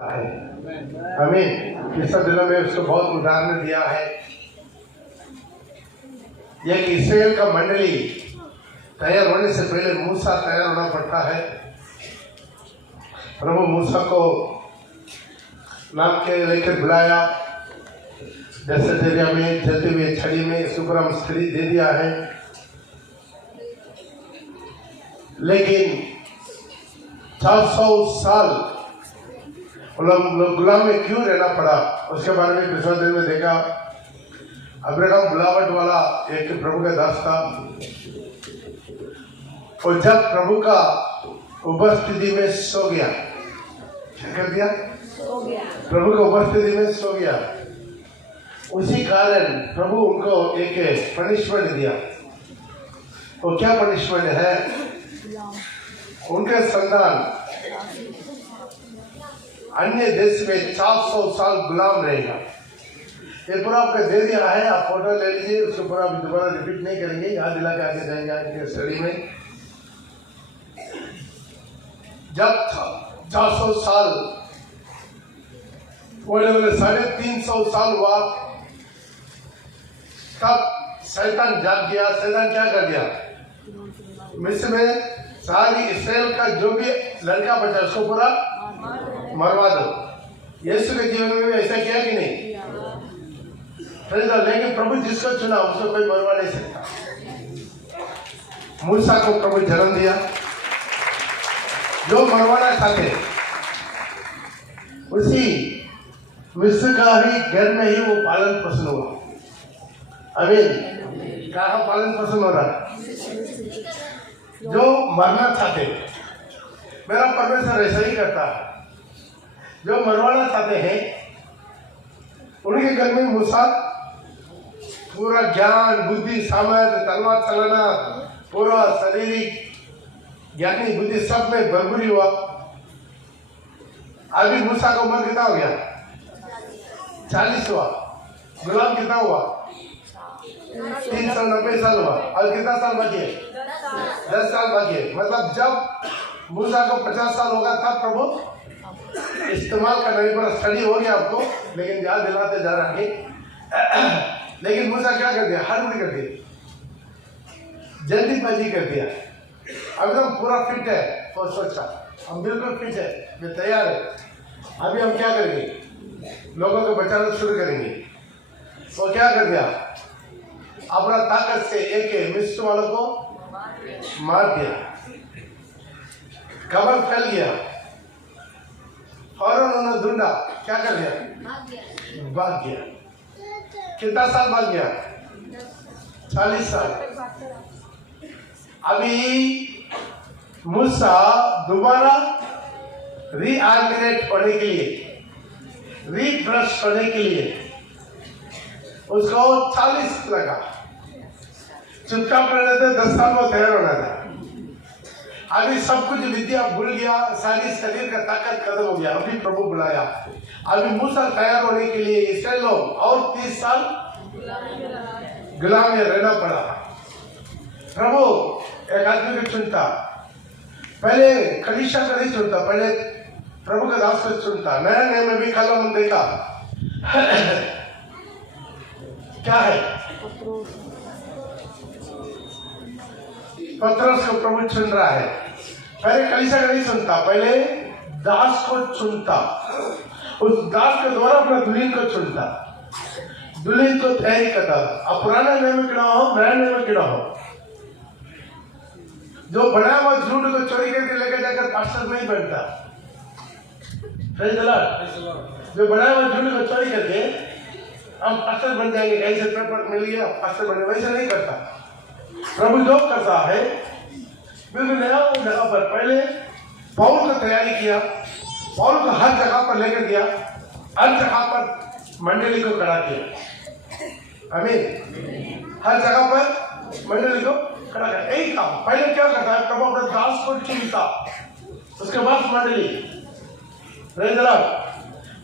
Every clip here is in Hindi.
हमें इस दिनों में उसको बहुत उदाहरण दिया है। एक इस्राएल का मंडली तैयार होने से पहले मूसा तैयार होना पड़ता है। प्रभु मूसा को नाम के लेकर बुलाया, दरिया में जलते हुए छड़ी में इसके ऊपर हम स्त्री दे दिया है, लेकिन 400 साल गुलाम में क्यों रहना पड़ा उसके बारे में पिछले दिन में देखा। अब्राहम बुलावट वाला एक प्रभु का दास था, और जब प्रभु का उपस्थिति में सो गया, क्या कर दिया? प्रभु का उपस्थिति में सो गया। उसी कारण प्रभु उनको एक पनिशमेंट दिया। वो क्या पनिशमेंट है? उनके संतान अन्य देश में 400 साल गुलाम रहेगा। ये पूरा आपका दे दिया है, आप फोटो ले लीजिए, उसको पूरा दोबारा रिपीट नहीं करेंगे, याद दिला के आगे जाएंगे आगे स्टडी में। जब 400 साल बोले 350 साल हुआ, तब शैतान जाग गया। शैतान क्या कर दिया? मिस्र में सारी इस्राएल का जो भी लड़का बचा उसको पूरा मरवा दो। यीशु के जीवन में भी ऐसा किया कि नहीं? लेकिन प्रभु जिसको चुना उसको कोई मरवा नहीं सकता। मूसा को प्रभु जन्म दिया, जो मरवाना चाहते उसी मिस्र का ही घर में ही वो पालन पोषण हुआ। अमीन। कहाँ पालन पोषण हो रहा? जो मरना चाहते, मेरा परमेश्वर ऐसा ही करता है। जो मरवाना चाहते हैं उनके घर में मूसा पूरा ज्ञान, बुद्धि, सामर्थ्य, तलवार चलाना, पूरा शारीरिक ज्ञानी बुद्धि सब में भरपूरी हुआ। अभी मूसा का उम्र कितना हो गया? 40 हुआ। गुलाम कितना हुआ? 390 साल हुआ। और कितना साल बाकी है? 10 साल बाकी है। मतलब जब मूसा को 50 साल होगा तब प्रभु इस्तेमाल करने पर स्टडी हो गया आपको, लेकिन याद दिलाते जा रहा है। लेकिन मूसा क्या कर दिया? हड़बड़ी कर दिया, जल्दीबाजी कर दिया। अभी हम पूरा फिट है, और सोचा हम बिल्कुल फिट है, ये तैयार है। अभी हम क्या करेंगे? लोगों को बचाना शुरू करेंगे। तो क्या कर दिया? अपना ताकत से एक मिस्र वालों को मार दिया, खबर फैल गया, और उन्होंने ढूंढा, क्या कर दिया? भाग गया। कितना साल भाग गया? 40 साल। अभी मूसा दोबारा रीआर्गुमेंट होने के लिए, रिफ्रेश होने के लिए उसको 40 लगा। चुपचाप रहने थे, 10 साल में तैयार होना था। अभी सब कुछ विद्या भूल गया, सारी शरीर का ताकत खत्म हो गया। अभी प्रभु बुलाया। अभी मूसा तैयार होने के लिए इसराइल लोग और 30 साल गुलाम में रहना पड़ा। प्रभु एक आदमी को चुनता, पहले कलीसिया को नहीं चुनता, पहले प्रभु का दास को चुनता। नया नियम में भी खाला मन देखा क्या है? पतरस को प्रभु चुन रहा है। पहले कलीसिया को नहीं सुनता, पहले दास को चुनता। उस दास के द्वारा अपना दुल्हन को चुनता, दुल्हन को तैयारी करता। अब पुराना नियम में किड़ा हो, नया नियम में किड़ा हो, जो बनाया हुआ झूठ को चोरी करके लेकर जाकर पास्टर नहीं बनता। जो बनाया हुआ झूठ को चोरी करके हम पास्टर बन जाएंगे, कहीं से पेपर मिल गया पास्टर बने, वैसे नहीं करता। प्रभु जो करता है बिल्कुल नया पर पहले पौल को तैयारी किया, पौल को हर जगह पर लेकर गया, हर जगह पर मंडली को खड़ा किया। आमीन। हर जगह पर मंडली को खड़ा किया। यही काम पहले क्या करता है? प्रभु अपने दास को चुनता, उसके बाद मंडली।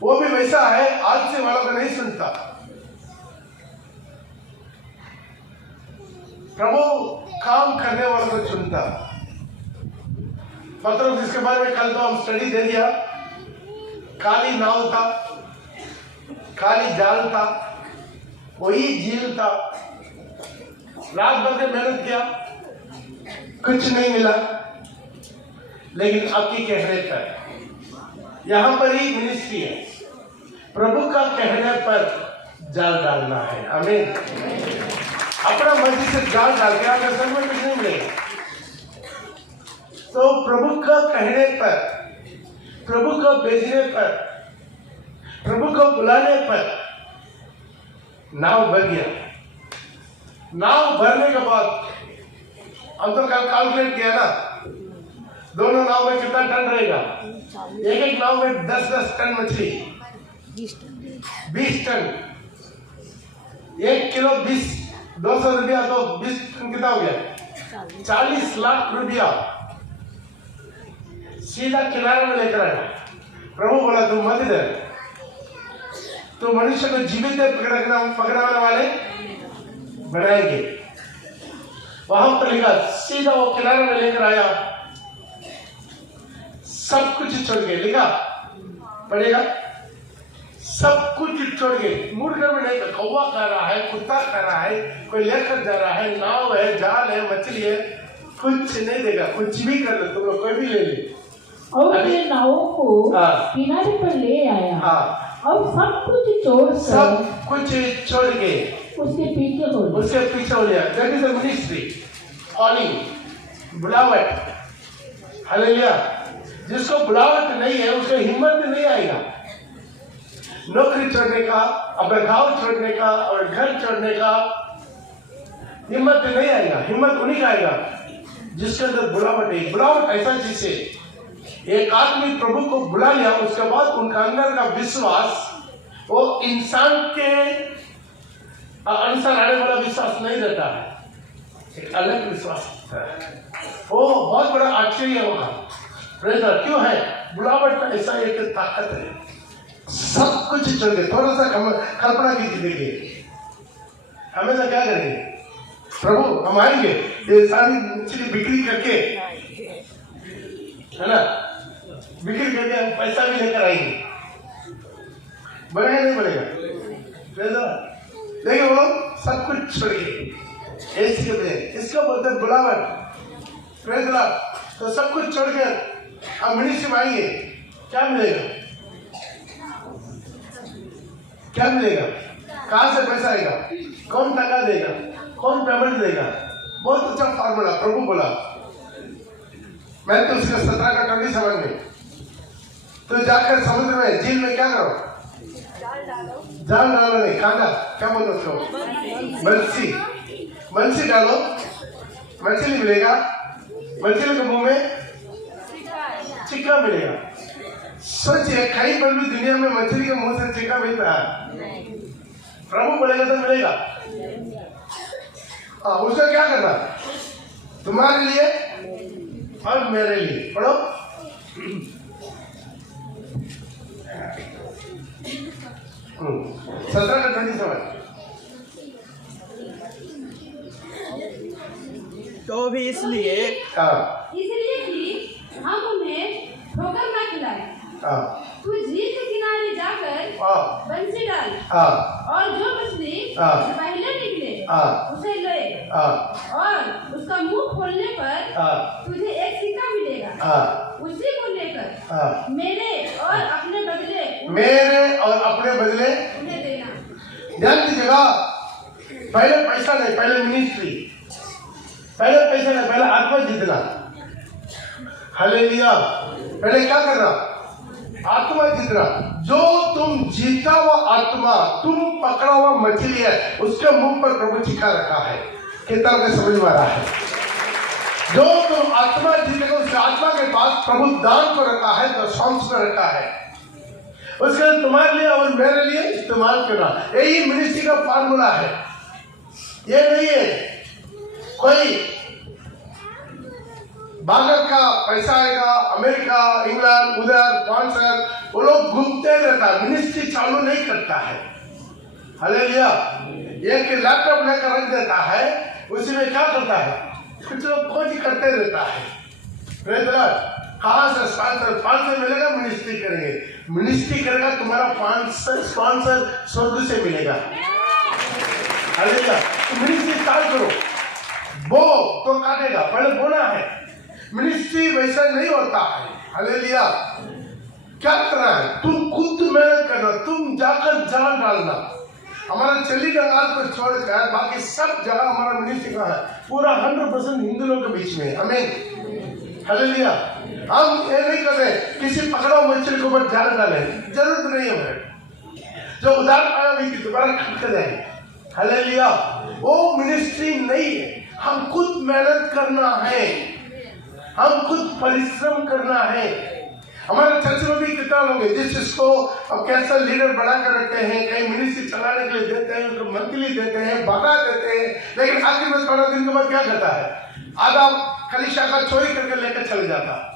वो भी वैसा है, आज से वालों को नहीं सुनता। प्रभु काम करने वालों को चुनता। पतरस इसके बारे में कल तो हम स्टडी दे दिया। खाली नाव था, खाली जाल था, वही झील था। रात भर से मेहनत किया, कुछ नहीं मिला, लेकिन आपकी कहने पर यहां पर ही मिनिस्ट्री है, प्रभु का कहने पर जाल डालना है। आमीन। अपना मर्जी से जाल डाल के आगे सर में कुछ नहीं मिलेगा। तो प्रभु का कहने पर, प्रभु को भेजने पर, प्रभु को बुलाने पर नाव भर गया। नाव भरने के बाद हम तो कल कैलकुलेट किया ना, दोनों नाव में कितना टन रहेगा? एक एक नाव में 10-10 टन मछली, 20 टन, 1 किलो 200 रुपया, तो 20 टन कितना हो गया? 40 लाख रुपया सीधा किनारे में लेकर आया। प्रभु बोला तुम मत इधर, तो मनुष्य को जीवित पकड़ने वाले बनाएंगे। वहां पर लिखा, सीधा वो किनारे में लेकर आया, सब कुछ छोड़ के, लिखा पड़ेगा, सब कुछ छोड़ के, मुर्गा में नहीं, कौवा खा रहा है, कुत्ता खा रहा है, कोई लेकर जा रहा है, नाव है, जाल है, मछली है, कुछ नहीं देगा। कुछ भी कर लो तुम लोग, कोई भी ले ले। और फिर नावों को किनारे पर ले आया और सब कुछ छोड़ के उसके पीछे हो गया। That is the ministry, calling, बुलावट। हालेलुया। जिसको बुलावट नहीं है उसको हिम्मत नहीं आएगा नौकरी छोड़ने का, अपना गांव छोड़ने का और घर छोड़ने का, हिम्मत नहीं आएगा। हिम्मत उन्हीं का आएगा जिसके अंदर बुलावट है। बुलावट ऐसा चीज है, एक आदमी प्रभु को बुला लिया, उसके बाद उनका अंदर का विश्वास वो इंसान के अनुसार आने वाला विश्वास नहीं रहता है, एक अलग विश्वास है। वो बहुत बड़ा आश्चर्य होगा। क्यों है? बुलावट का ऐसा एक ताकत है। सब कुछ छोड़ के, थोड़ा सा कल्पना कीजिए, देखिए हमेशा क्या करेंगे? प्रभु हम आएंगे, ये सारी मछली बिक्री करके, है ना, बिक्री करके हम पैसा भी लेकर आएंगे। बनेगा नहीं बनेगा? देखिए वो लोग सब कुछ छोड़िए, ऐसी इसको बोलते हैं बुलावट। तो सब कुछ छोड़कर हम मिनिस्ट्री में आएंगे, क्या मिलेगा? क्या मिलेगा? कहां से पैसा आएगा? कौन टका देगा? कौन पेमेंट देगा? बहुत अच्छा फॉर्मूला प्रभु बोला। मैं तो उसका 17 का 27 में, तो जाकर समुद्र में, झील में क्या करो? जाल डालो नहीं, कांटा, क्या बोलते उसको? बंसी डालो, मछली मिलेगा, मछली के मुंह में चिक्का मिलेगा। सोचिए कहीं पर भी दुनिया में मछली के मुंह से चिक्का मिलता है? प्रभु बोलेगा तो मिलेगा। उसका क्या करना? तुम्हारे लिए और मेरे लिए। पढ़ो। सत्रह का 27। तो भी इसलिए कि हम उन्हें ठोकर न खिलाए। तू झील के किनारे जाकर बंसी डाल और जो मछली पहले निकले उसे ले, और उसका मुंह खोलने पर तुझे एक सिक्का मिलेगा। उसी को लेकर मेरे और अपने बदले उन्हें देना। ध्यान दीजिएगा, पहले पैसा नहीं, पहले मिनिस्ट्री, पहले पैसा नहीं, पहले आत्मा जीतना। हालेलुया। पहले क्या करना? आत्मा जीतना। जो तुम जीता हुआ आत्मा, तुम पकड़ा हुआ मछली है, उसके मुंह पर प्रभु चिका रखा है। कितना में समझ में आ रहा है? जो तुम आत्मा जीतेगा, उस आत्मा के पास प्रभु दान को रखा है, तो सॉन्स को रखा है, उसके तुम्हारे लिए और मेरे लिए इस्तेमाल करना। यही मिनिस्ट्री का फार्मूला है। ये नहीं है कोई बागर का पैसा आएगा, अमेरिका, इंग्लैंड, उधर स्पॉन्सर, वो लोग घूमते रहता है, मिनिस्ट्री चालू नहीं करता है। हालेलुया। एक लैपटॉप लेकर रख देता है, उसी में क्या करता है? कुछ लोग खोज करते रहता है। कहाँ से स्पॉन्सर मिलेगा, मिनिस्ट्री करेंगे। मिनिस्ट्री करेगा तुम्हारा स्पॉन्सर स्वर्ग से मिलेगा। हालेलुया। तो मिनिस्ट्री स्टार्ट करो, बो तो काटेगा, पहले बोना है। मिनिस्ट्री वैसा नहीं होता है। हालेलुया। क्या करना है, तुम खुद मेहनत करना, तुम जाकर जान डालना। हमारा चली गंगाल को छोड़कर बाकी सब जगह हमारा मिनिस्ट्री का है, पूरा 100% हिंदू लोग के बीच में। हमें हालेलुया। हम ये नहीं कर रहे किसी पकड़ो मछली के ऊपर जाल डाले, जरूरत नहीं है हमें। जो उधार पाया भी दोबारा खट कर जाएंगे। हालेलुया। वो मिनिस्ट्री नहीं है, हम खुद मेहनत करना है, हम खुद परिश्रम करना है। हमारे चर्च में भी कितना लोग हैं जिसको अब कैसा लीडर बना कर रखते हैं, कहीं मिनिस्ट्री चलाने के लिए देते हैं, उनको मंथली देते हैं, भगा देते हैं, लेकिन आखिर में थोड़ा दिन के बाद क्या करता है, आधा कलीसिया का चोरी करके लेकर चले जाता।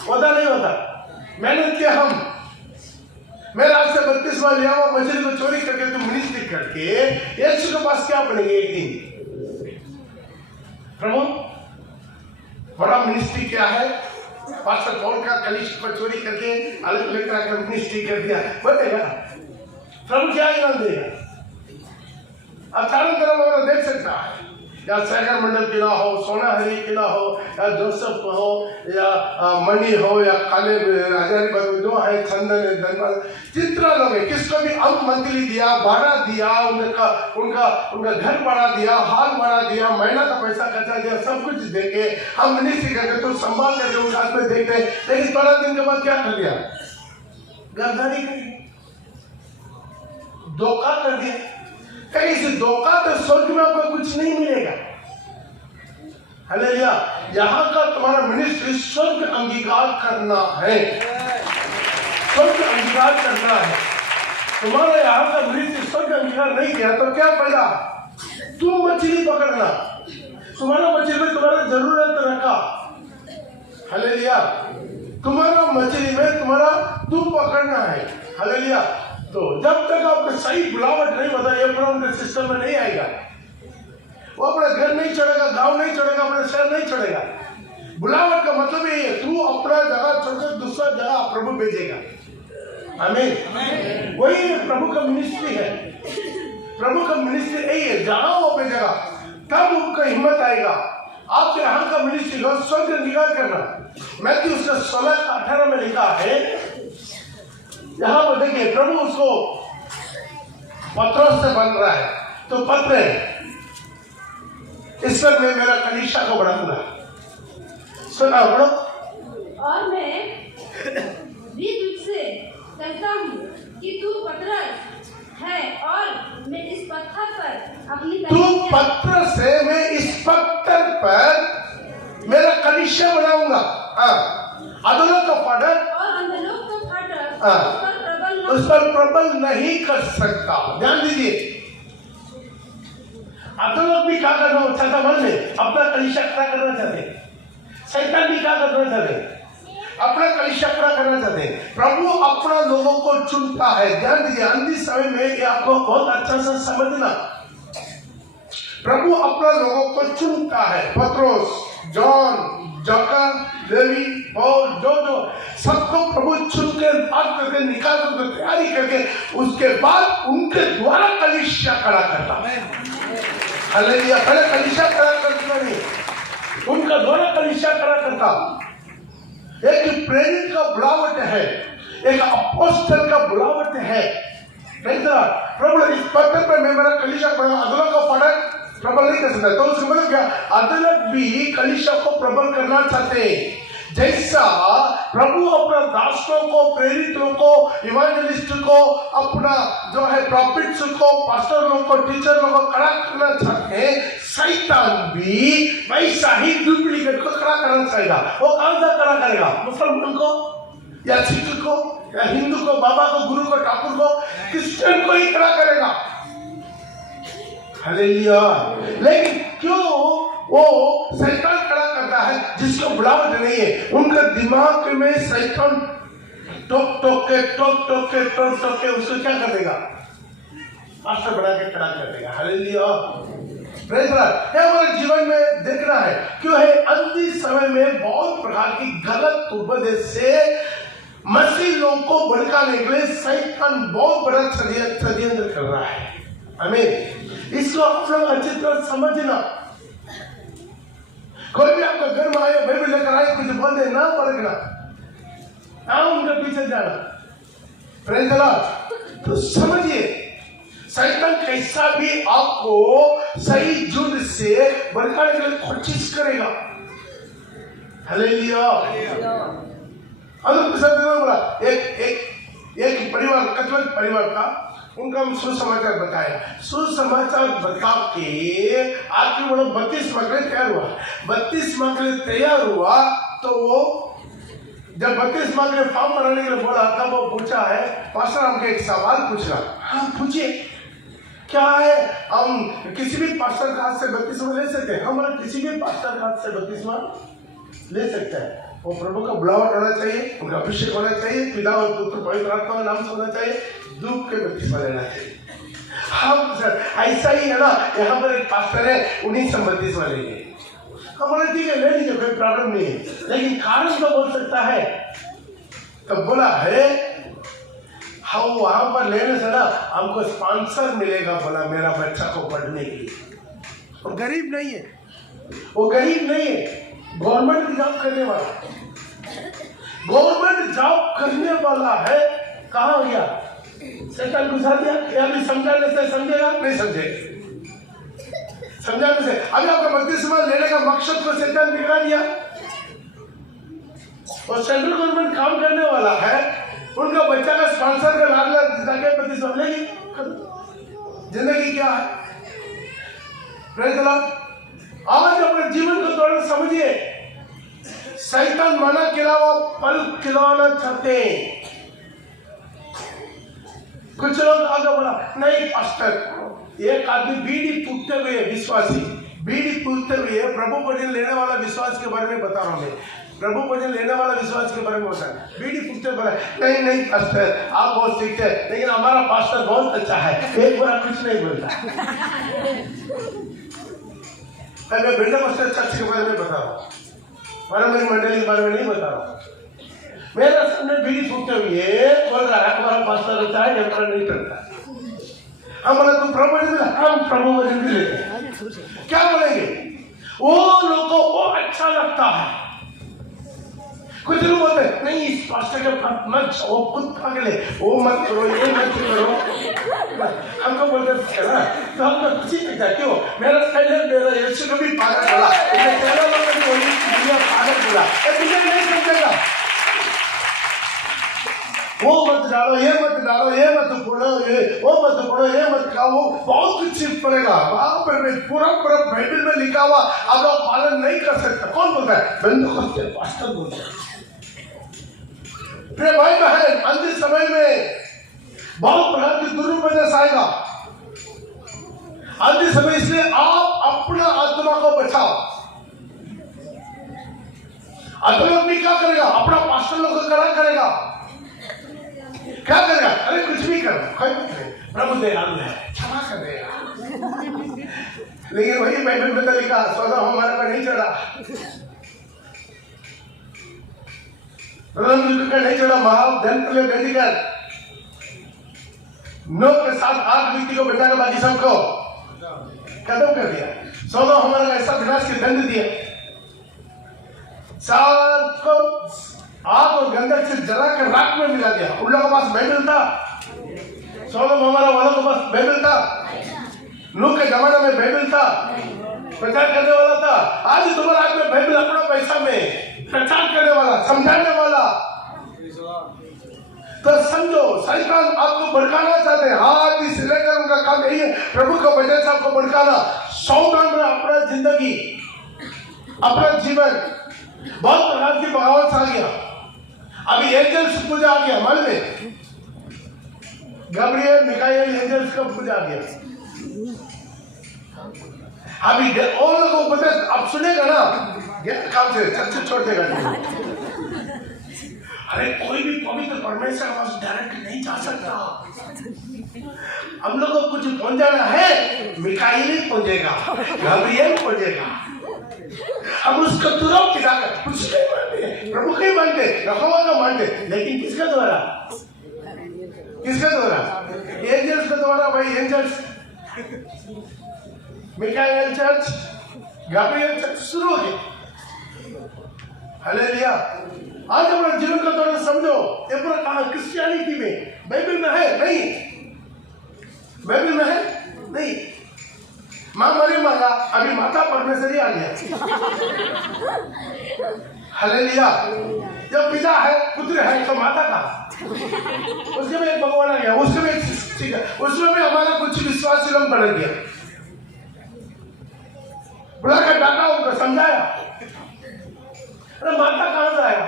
होता नहीं होता? मेहनत किया हम, मेरा आज से 32वां लिया हुआ मछली को चोरी करके तुम मिनिस्ट्री करके यीशु के पास क्या बनेंगे एक दिन? प्रभु बड़ा मिनिस्ट्री क्या है? पास्टर पौल का कलीसिया को चोरी करके अलग लेकर आकर मिनिस्ट्री कर दिया, बनेगा? प्रभु क्या इनाम देगा? अब चारों तरफ हमारा देख सकता है, या सागर मंडल किला हो, सोना हरी किला हो, या जोसेफ हो, या मणि हो, या काले हजारी बाबू जो है, चंदन है, धनवाद, जितना लोग है, किसको भी हम मंथली दिया, भाड़ा दिया, उनका घर बढ़ा दिया, हाल बढ़ा दिया, महीना का पैसा खर्चा दिया, सब कुछ देके हम मिनिस्ट्री करके तो संभाल करके उनके हाथ में देखते हैं, लेकिन 12 दिन के बाद क्या कर दिया? गद्दारी कर दी, धोखा कर दिया। कहीं से धोखा तो स्वर्ग में आपको कुछ नहीं मिलेगा। हालेलुया। यहाँ का तुम्हारा मिनिस्ट्री स्वर्ग अंगीकार करना है, स्वर्ग अंगीकार करना है। तुम्हारा यहाँ का मिनिस्ट्री स्वर्ग अंगीकार नहीं किया तो क्या फायदा? तुम मछली पकड़ना, तुम्हारा मछली में तुम्हारा जरूरत रखा। हालेलुया। तुम्हारा मछली में तुम्हारा तुम पकड़ना है। हालेलुया। तो जब तक आपको सही बुलावट नहीं बता, अब्राहम के सिस्टम में नहीं आएगा, वो अपना घर नहीं छोड़ेगा, गांव नहीं छोड़ेगा, अपना शहर नहीं छोड़ेगा। बुलावट का मतलब यही है, तू अपना जगह छोड़कर दूसरा जगह प्रभु भेजेगा। आमीन। वही प्रभु का मिनिस्ट्री है, प्रभु का मिनिस्ट्री यही है, जहां वो भेजेगा तब उनका हिम्मत आएगा। आपके यहाँ का मिनिस्ट्री हो स्वर्ग अंगीकार करना। मैथ्यू 16:18 में लिखा है, यहाँ पर देखिए, प्रभु उसको पत्रों से बन रहा है, तो पत्र इस पर मैं मेरा कलीसिया को बढ़ाऊंगा। सुना पढ़ो। और मैं भी तुझसे कहता हूँ कि तू पतरस है, और मैं इस पत्थर पर अपनी पत्थर से मैं इस पत्थर पर मेरा कलीसिया बनाऊंगा। अधोलोक का फाटक और अंधलोक का फाटक उस पर प्रबल नहीं कर सकता। ध्यान दीजिए, अधोलोक भी क्या करना चाहता, मन में अपना कलीसिया खड़ा करना चाहते, शैतान भी क्या करना चाहते, अपना कलीसिया खड़ा करना चाहते। प्रभु अपना लोगों को चुनता है। ध्यान दीजिए, अंतिम समय में ये आपको बहुत अच्छा से समझना, प्रभु अपना लोगों को चुनता है। पत्रोस, जॉन, जाकब, लेवी, पौल, जो सबको प्रभु चुन के बात करके निकाल कर तैयारी करके उसके बाद उनके द्वारा कलीसिया खड़ा करता है। हालेलुया। पहले कलीसिया खड़ा करता नहीं, उनका द्वारा कलीसिया खड़ा करता। एक प्रेरित का बुलावट है, एक अपोस्टल का बुलावट है। प्रभु इस पत्थर पर मैं मेरा कलीसिया बना, अधोलोक का फाटक प्रबल नहीं कर सकता। तो उसका मतलब क्या? अधोलोक भी कलीसिया को प्रबल करना चाहते हैं। जैसा प्रभु अपना दासों को, प्रेरितों को, इवांजेलिस्ट को, अपना जो है प्रॉफिट्स को, पास्टर लोग को, टीचर लोग को खड़ा करना चाहते हैं, शैतान भी वैसा ही डुप्लीकेट को खड़ा करना चाहेगा। वो कौन सा खड़ा करेगा? मुसलमान को या सिख को या हिंदू को, बाबा को, गुरु को, ठाकुर को, क्रिश्चियन को ही खड़ा करेगा। हालेलुया। लेकिन क्यों वो शैतान खड़ा करता है? जिसको बुलावट नहीं है, उनका दिमाग में शैतान टोक टोक के उसको क्या कर देगा? मास्टर बना के खड़ा कर देगा। हालेलुया। Praise the Lord. ये हमारे जीवन में देखना है। क्यों है? अंतिम समय में बहुत प्रकार की गलत उपदेश से मसीह लोगों को भड़काने के लिए शैतान बहुत बड़ा षड्यंत्र कर रहा है। आमीन। इसको आप लोग अच्छी तरह समझना। कोई भी आपका घर में आए, बाइबल लेकर आए, कुछ बोल दे ना पढ़ना, ना उनके पीछे जाना। Praise the Lord. तो समझिए शैतान कैसा भी आपको सही झूठ से भड़काने के लिए कोशिश करेगा। हालेलुया। बोला एक परिवार, कैथोलिक परिवार था, उनका हम सुसमाचार बताया। सुसमाचार बता के आखिर वो 32 मकले तैयार हुआ। 32 मकले तैयार हुआ तो वो जब 32 मकले फॉर्म बनाने के लिए बोला तब वो पूछा है, पास्टर हमको एक सवाल पूछना। हाँ पूछिए, क्या है? हम किसी भी पास्टर का हाथ से 32 ले सकते हैं? हम किसी भी पास्टर का हाथ से 32 ले सकते हैं। वो प्रभु का बुलावट होना चाहिए, उनका अभिषेक होना चाहिए, पिता और पुत्र पवित्र आत्मा का नाम से होना चाहिए, धूप के 32 लेना चाहिए। हम सर ऐसा ही है ना, यहाँ पर एक पास्टर है, उन्हीं से 32 लेंगे। हमारे ठीक है, ले लीजिए, कोई प्रॉब्लम नहीं है, लेकिन कारण तो बोल सकता है। तब बोला है हम वहां पर लेने से ना हमको स्पॉन्सर मिलेगा, बोला मेरा बच्चा को पढ़ने के लिए। वो गरीब नहीं है, वो गरीब नहीं है, गवर्नमेंट की जॉब करने वाला, गवर्नमेंट जॉब करने वाला है। कहाँ गया? शैतान घुसा दिया। या भी समझाने से समझेगा? नहीं समझेगा। समझाने से अभी आपका 32 लेने का मकसद को शैतान बिगड़ा दिया। और सेंट्रल गवर्नमेंट काम करने वाला है, उनका बच्चा का स्पॉन्सर का लाख जाके 32 लेगी। जिंदगी क्या है? Praise the Lord. आज अपने जीवन को थोड़ा समझिए। शैतान मना के अलावा फल खिलाना चाहते हैं। कुछ लोग आगे बढ़ा, नहीं पास्टर, एक आदमी बीड़ी फूकते हुए विश्वासी, बीड़ी फूकते हुए प्रभु भजन लेने वाला विश्वास के बारे में बता रहा हूं मैं। प्रभु भजन लेने वाला विश्वास के बारे में बता, बीड़ी फूकते बोला नहीं पास्टर आप बहुत सीखते हैं, लेकिन हमारा पास्टर बहुत अच्छा है, एक बुरा कुछ नहीं बोलता। मैं बिल्डर मास्टर चर्च के बारे में बता रहा हूँ, पारंपरिक मंडली के बारे में नहीं बता रहा हूँ। मेरा सामने बीड़ी फूकते हुए बोल रहा है हमारा पास्टर अच्छा है, जब नहीं करता। हमारा तो प्रभु वचन मिला, हम प्रभु वचन भी लेते हैं। क्या बोलेंगे? वो लोगों को वो अच्छा लगता है। कुछ लोग बोलते हैं नहीं इस पास्टर के मत, वो खुद पागल है, वो मत करो, ये मत करो। हमको बोलते ना तो हम तो खुशी मिलता है। क्यों? मेरा यीशु को भी पागल बोला, पागल बोला, तुझे नहीं समझेगा। वो मत डालो, ये मत डालो, ये मत पढ़ो, ये वो मत पढ़ो, ये मत खाओ, वो बहुत कुछ सीख पड़ेगा। वहां पर पूरा बाइबल में लिखा हुआ अब आप पालन नहीं कर सकते। कौन बोलता है? पास्टर बोलता है। प्रिय भाई बहन, अंतिम समय में बहुत प्रकार की दुरुपदेश आएगा। अंतिम समय इसलिए आप अपना आत्मा को बचाओ। आत्मा क्या करेगा? अपना पास्टर लोग को करा करेगा, क्या करेगा? अरे कुछ भी करो, कोई बात नहीं, प्रभु दयालु है, क्षमा कर देगा। लेकिन वही बाइबल में तो लिखा सौदा हमारे पर नहीं चढ़ा, नहीं चढ़ा, महाधन कर नौ के साथ 8 व्यक्ति को बचा के बाकी सबको खत्म कर दिया। सौदा हमारा ऐसा विनाश के दंड दिया, सबको आग और गंधक से जला कर राख में मिला दिया। उन लोगों के पास बाइबल था, सोलोम हमारा वालों के पास बाइबल था, नूह के जमाने में बाइबल था, प्रचार करने वाला था। आज तुम्हारे हाथ में बाइबल, अपना पैसा में प्रचार करने वाला, समझाने वाला। तो समझो शैतान आपको भड़काना चाहते हैं। हाँ इस लेकर उनका काम यही है, प्रभु का वचन से आपको भड़काना। सावधान रहे, अपना जिंदगी, अपना जीवन। बहुत प्रकार की बगावत आ गया। अभी एंजल्स पूजा आ गया, मान में गब्रियल मिकाएल एंजल्स का पूजा आ गया। अभी और लोगों को पता, अब सुनेगा ना काम से चर्च छोड़ देगा। अरे कोई भी पवित्र परमेश्वर के पास डायरेक्ट नहीं जा सकता। हम लोग को कुछ पहुंचाना है, मिकाएल पहुंचेगा, गब्रियल पहुंचेगा। हम उसको तुरंत पिता का कुछ नहीं मानते, प्रभु को ही मानते, यहोवा को मानते, लेकिन किसके द्वारा? किसके द्वारा? एंजल्स के द्वारा भाई, angels, Michael church, Gabriel church शुरू हो गए। हालेलुया। आज अपना जीवन को थोड़ा समझो, ये पूरा कहा क्रिश्चियनिटी में, बाइबल में है नहीं, बाइबल में है नहीं। माँ मरी मांगा, अभी माता परमेश्वरी आ गया। हालेलुया। जब पिता है, पुत्र है, तो माता का, उसके में एक भगवान आ गया, उसके में एक, ठीक है, उसमें भी हमारा कुछ विश्वास सिलम बढ़ गया। बुलाकर डांटा, उनको समझाया, अरे माता कहां से आया?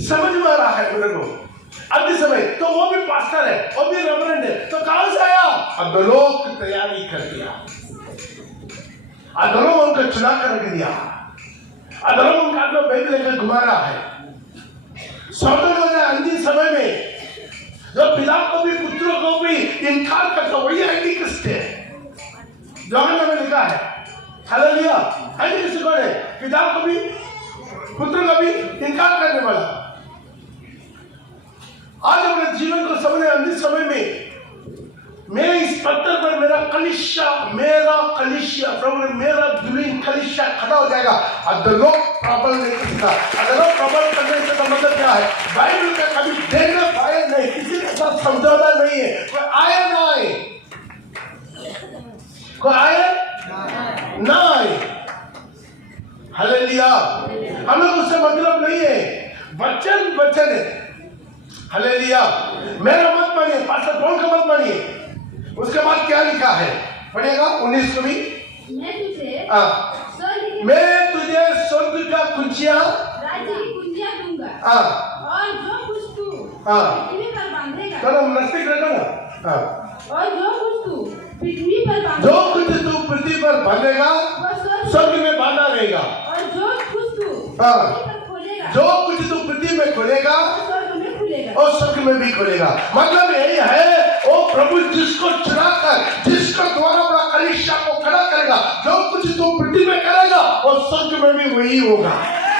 समझ में आ रहा है मेरे को अभी समय, तो वो भी पास्टर है, वो भी रेवरेंड है, तो कहां से आया? अधोलोक तैयारी कर दिया, अधोलोक उनको चुना कर रख दिया, अधोलोक उनका अपना बैग लेकर घुमा रहा है। सौदों अंतिम समय में जो पिता को भी पुत्रों को भी इनकार करता, वही एंटी क्रिस्ट है। यूहन्ना में लिखा है, हालेलुया। एंटी क्रिस्ट कौन है? पिता को भी पुत्र को भी इनकार करने वाला। आज अपने जीवन को समझने अंतिम समय में मेरे इस पत्थर पर मेरा कलिशा प्रभु ने मेरा दुल्हन कलिशा खड़ा हो जाएगा। अधोलोक प्रबल नहीं कर सकता। अधोलोक प्रबल करने से का मतलब क्या है? बाइबल का कभी देखना पाया नहीं, किसी के साथ समझौता नहीं है, कोई आए ना आए, कोई आए ना आए। हालेलुया। हमें उससे मतलब नहीं है, वचन है। हालेलुया। मेरा मत मानिए, पास्टर पॉल का मत मानिए। उसके बाद क्या लिखा है? पढ़ेगा 19 को भी। मैं तुझे स्वर्ग का कुंजियां, राज्य की कुंजियां दूंगा, और जो कुछ तू पृथ्वी पर बांधेगा, चलो नस्तिक रहना ना, और जो कुछ तू पृथ्वी पर बांधेगा स्वर्ग में बांधा रहेगा, और जो कुछ तू खोलेगा, जो कुछ तू पृथ्वी में खोलेगा और स्वर्ग में भी खोलेगा। मतलब यही है, वो प्रभु जिसको चुनाकर, जिसको द्वारा बड़ा कलीसिया को खड़ा करेगा, जो कुछ तू पृथ्वी में करेगा और स्वर्ग में भी वही होगा।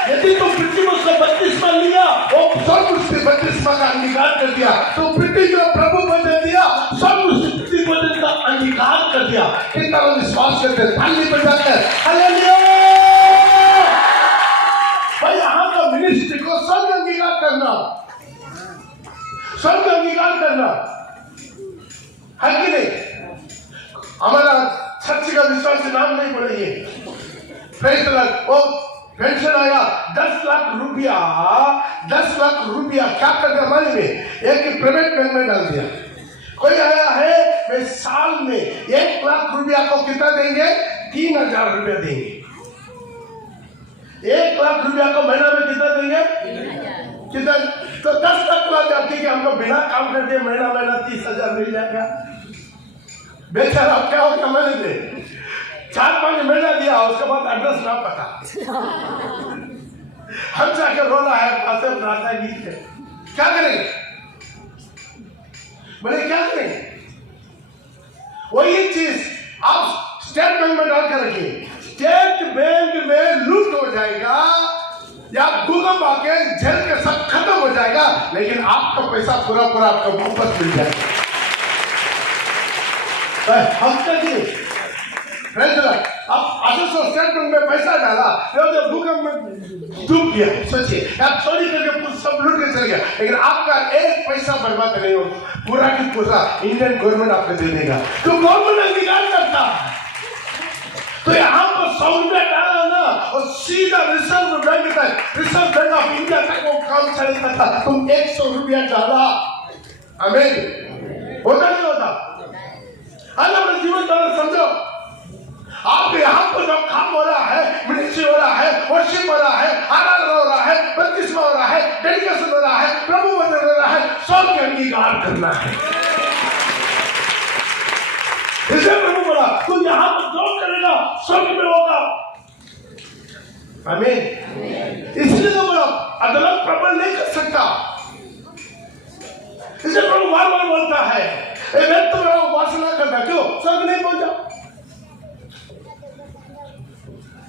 यदि तू पृथ्वी में उसका बपतिस्मा लिया, वो स्वर्ग उसके बपतिस्मा का अंगीकार कर दिया, तो पृथ्वी में प्रभु बदल दिया, स्वर्ग उसकी पृथ्वी बदल का अंगीकार कर दिया। कितना विश्वास करते हैं? ताली बजाकर हालेलुया। भाई यहाँ का मिनिस्ट्री को स्वर्ग अंगीकार करना, स्वर्ग अंगीकार करना है कि नहीं? हमारा सच्ची का विश्वास नाम नहीं पड़ेगी। वो पेंशन आया 10 लाख रुपया, 10 लाख रुपया क्या कर दिया मालूम है? एक प्राइवेट बैंक में डाल दिया। कोई आया है, वे साल में 1 लाख रुपया को कितना देंगे? 3000 रुपया देंगे। 1 लाख रुपया को महीना में कितना देंगे? कितना? तो 10 लाख बात जाती कि हमको बिना काम करके महीना 30,000 मिल जाएगा। बेचारा क्या हो गया? मैंने दे 4-5 महीना दिया, उसके बाद एड्रेस ना पता। हम जाकर रो रहा है, पास रास्ता गीत के क्या करेंगे? बोले क्या करेंगे? वही चीज आप स्टेट बैंक में डाल कर रखिए, स्टेट बैंक में लूट हो जाएगा या भूकंप आके जेल के सब खत्म हो जाएगा, लेकिन आपका पैसा पूरा आपको वापस मिल जाएगा। हम आप स्टेट बैंक में पैसा डाला, जब भूकंप में डूब गया, सोचिए आप चोरी करके सब लूट के चले गया, लेकिन आपका एक पैसा बर्बाद नहीं हो, पूरा की पूरा इंडियन गवर्नमेंट आपको दे देगा। तो गवर्नमेंट अंगीकार करता है। तो यहाँ पर 100 रुपया डाला ना, और सीधा रिजर्व बैंक तक, रिजर्व बैंक ऑफ इंडिया तक वो काम चलता था। तुम 100 रुपया डाला, आमीन, होता नहीं होता? आज अपने जीवन तरह समझो, आप यहाँ पर जो काम हो रहा है, मिनिस्ट्री हो रहा है, वर्शिप हो रहा है, आराधना हो रहा है, बपतिस्मा हो रहा है, डेडिकेशन हो रहा है, प्रभु वचन हो रहा है, सब के अंगीकार करना है। इसे प्रभु बोला, तू यहाँ पर जो करेगा स्वर्ग में होगा। आमीन। इसलिए तो बोला अदालत प्रबल नहीं कर सकता। इसे प्रभु बार-बार बोलता है, मैं तो मेरा उपासना करता, क्यों स्वर्ग नहीं पहुंचा?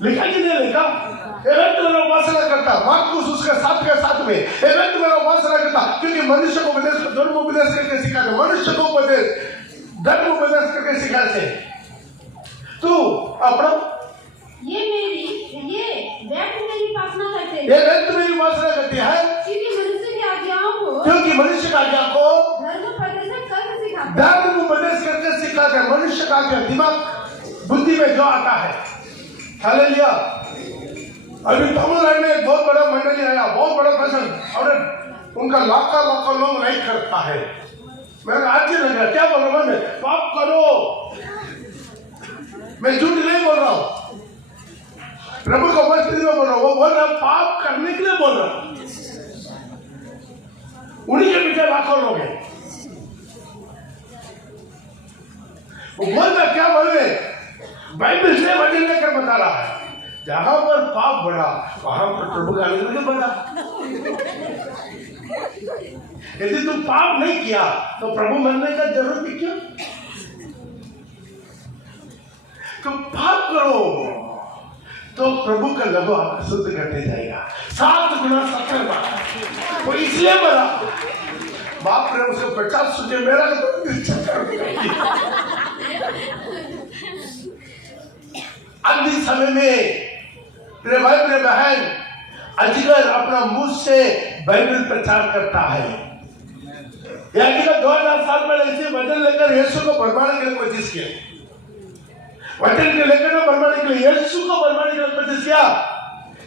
लिखा कि नहीं लिखा? एक व्यक्ति मेरा उपासना करता, मार्कुस उसके 7 में, एक व्यक्ति मेरा उपासना करता, क्योंकि मनुष्य को उपदेश धर्म उपदेश करके सिखाते, मनुष्य को उपदेश धर्म उपदेश करके सिखाते। तू अपना ये व्यक्ति मेरी उपासना करते हैं, ये व्यक्ति मेरी उपासना करती है, क्योंकि मनुष्य की आज्ञाओं को, क्योंकि मनुष्य की आज्ञा को धर्म उपदेश करके सिखाते, धर्म उपदेश करके सिखाते हैं। मनुष्य का क्या दिमाग बुद्धि में जो आता है। हालेलुया। अभी तमिलनाडु में एक बहुत बड़ा मंडली आया, बहुत बड़ा प्रसंग, और उनका लाखों लोग नहीं करता है। मेरा आश्चर्य लगा, क्या बोल रहा हूं मैं? पाप करो, मैं झूठ नहीं बोल रहा हूं, प्रभु को उपस्थिति में बोल रहा हूं। वो बोल रहा पाप करने के लिए बोल रहा हूं, उन्हीं के पीछे लाखों लोग हैं। वो बोलता क्या बोले, बाइबल से वचन लेकर बता रहा है, जहां पर पाप बढ़ा वहां पर प्रभु का अनुग्रह बढ़ा। यदि तुम पाप नहीं किया तो प्रभु मनने का जरूरत ही क्यों? तुम पाप करो तो प्रभु का लहू आपको शुद्ध करते जाएगा। 7 गुना 70 बार। वो इसलिए मरा, बाप रे उसको 50 सुने, मेरा तो अंतिम समय में मेरे भाई मेरे बहन, अजगर अपना मुंह से बाइबल प्रचार करता है। यह अजगर 2000 साल पहले इसे वचन लेकर यीशु को बरमाने के लिए कोशिश किया, वचन के लेकर बरमाने के लिए, यीशु को बरमाने के लिए कोशिश किया।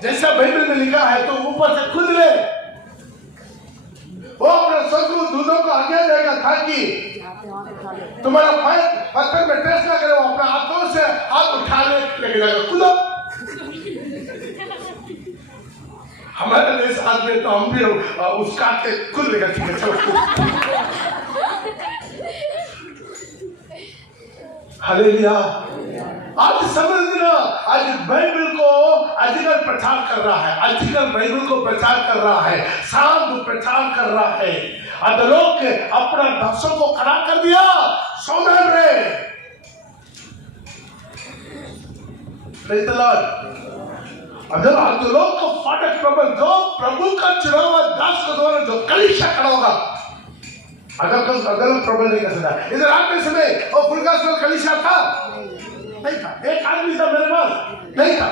जैसा बाइबल में लिखा है तो ऊपर से खुद ले वो अपने शत्रु दूतों को आज्ञा देगा ताकि तुम्हारा पैर पत्थर में टेस्ट ना करे, वो अपने हाथों से हाथ उठा लेके जाएगा। खुदा हमारे देश आज में तो हम भी उसका के खुद लेकर चलो। हालेलुया। आज समझना, आज बाइबल को अजगर प्रचार कर रहा है, अजगर बाइबल को प्रचार कर रहा है, सांप प्रचार कर रहा है। अधलोक अपना दर्शों को खड़ा कर दिया, सौदान रे। अधलोक को फाटक प्रबल, जो प्रभु का चुना हुआ दास के द्वारा जो कलीसिया खड़ा होगा, अधलोक प्रबल नहीं कर सकता। इधर आते समय वो फुलकास्टल कलीसिया था नहीं था, एक आदमी था मेरे पास नहीं था।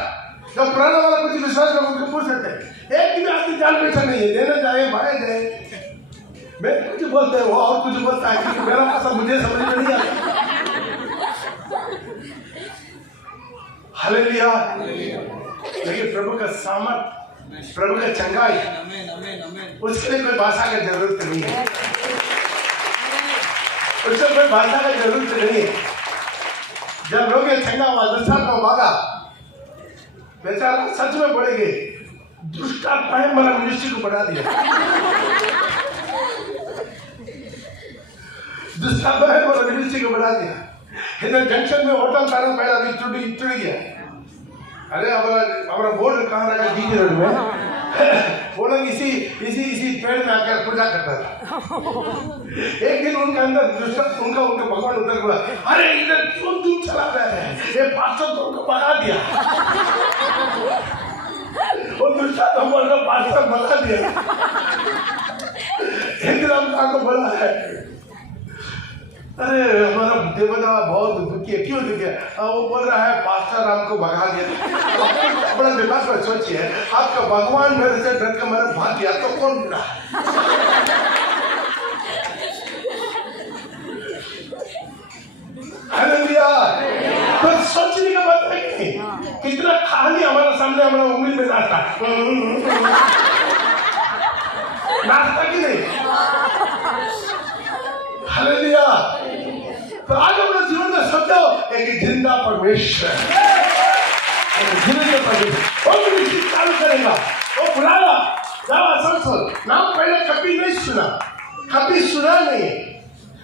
जब पुराना वाला कुछ विश्वास में उनको पूछ सकते हैं, एक भी आदमी जान बैठा नहीं है, देना जाए भाई जाए, मैं कुछ बोलते हैं वो और कुछ बोलता है, क्योंकि मेरा भाषा मुझे समझ में नहीं आता। हालेलुया। लेकिन प्रभु का सामर्थ, प्रभु का चंगाई, उसके लिए कोई भाषा की जरूरत नहीं है, उससे कोई भाषा की जरूरत नहीं है। जब लोग ये चंगा हुआ दुष्टात्मा भागा, बेचारा सच में बढ़ेंगे, दुष्टात्मा ने मेरा मिनिस्ट्री को बढ़ा दिया, दुष्टात्मा ने मेरा मिनिस्ट्री को बढ़ा दिया। इधर जंक्शन में होटल था ना, पहला भी टूट गया। अरे हमारा बोर्ड कहाँ रखा जीटी रोड में, वो लोग इसी पेड़ में आकर पूजा करता था। एक दिन उनके अंदर उनका भगवान उतर बोला, अरे इधर क्यों तू चला रहा है, ये पास्टर तो उनको भगा दिया। वो दूसरा तो बोल रहा पास्टर भगा दिया। एक दिन हम कहा को बोला है, अरे हमारा देवता बहुत दुखी है। क्यों दुखी है? वो बोल रहा है पास्टर आपको भगा दिया। अपना दिमाग में सोचिए, आपका भगवान मेरे से डर के मेरे भाग गया तो कौन बुरा है? हालेलुया। तो सोचने का बात है कि कितना खाली हमारे सामने हमारा उंगली में नाचता नाचता कि नहीं? हालेलुया। तो आज अपने जीवन में सोचो एक जिंदा परमेश्वर, जीवित परमेश्वर, वो मिनिस्ट्री चालू करेगा, वो बुलाया, जाओ संसद। नाम पहले कभी नहीं सुना, कभी सुना नहीं।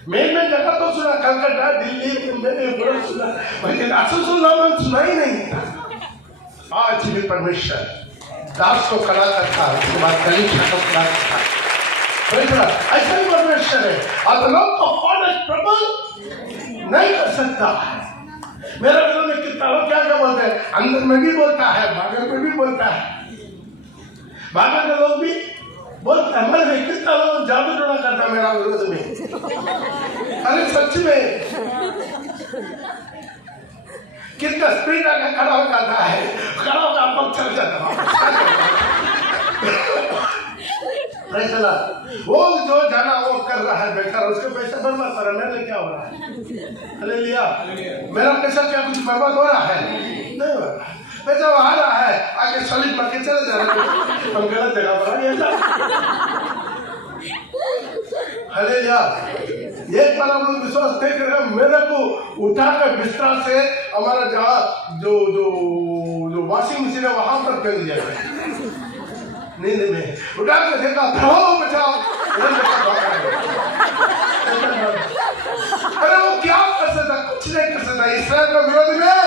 मैं जगह तो सुना, कलकत्ता, दिल्ली, मुंबई सुना, लेकिन असल नाम सुना ही नहीं। आज जीवित परमेश्वर दास को खड़ा करता, उसके बाद कलीसिया को खड़ा करता। ऐसा ही परमेश्वर है, अधलोक को फाटक प्रबल नहीं कर सकता। मेरा विरोध में कितना लोग क्या क्या बोलते हैं, अंदर में भी बोलता है, बाहर में भी बोलता है, बाहर के लोग भी बोलते हैं, मन में कितना लोग जादू टोना करता है मेरा विरोध में। अरे सच में कितना स्पीड आकर खड़ा हो जाता है, खड़ा होकर आप चल जाता है। वो जो जाना वो कर रहा है बेकार, उसके पैसे बर्बाद कर रहा है, मेरे लिए क्या हो रहा है? हालेलुया। मेरा पैसा क्या कुछ बर्बाद हो रहा है? नहीं हो रहा है। पैसा वो आ रहा है, आगे सलीब मार के चले जा रहे हैं, हम गलत जगह पर आ गए। हालेलुया। एक बार हम लोग विश्वास नहीं कर रहे, मेरे को उठाकर बिस्तर से हमारा जहाँ जो जो जो वॉशिंग मशीन है वहां पर फेंक दिया गया। नींद में उठा के देखा, प्रभु बचाओ। अरे वो क्या कर सकता, कुछ नहीं कर सकता। इस्राएल के विरोध में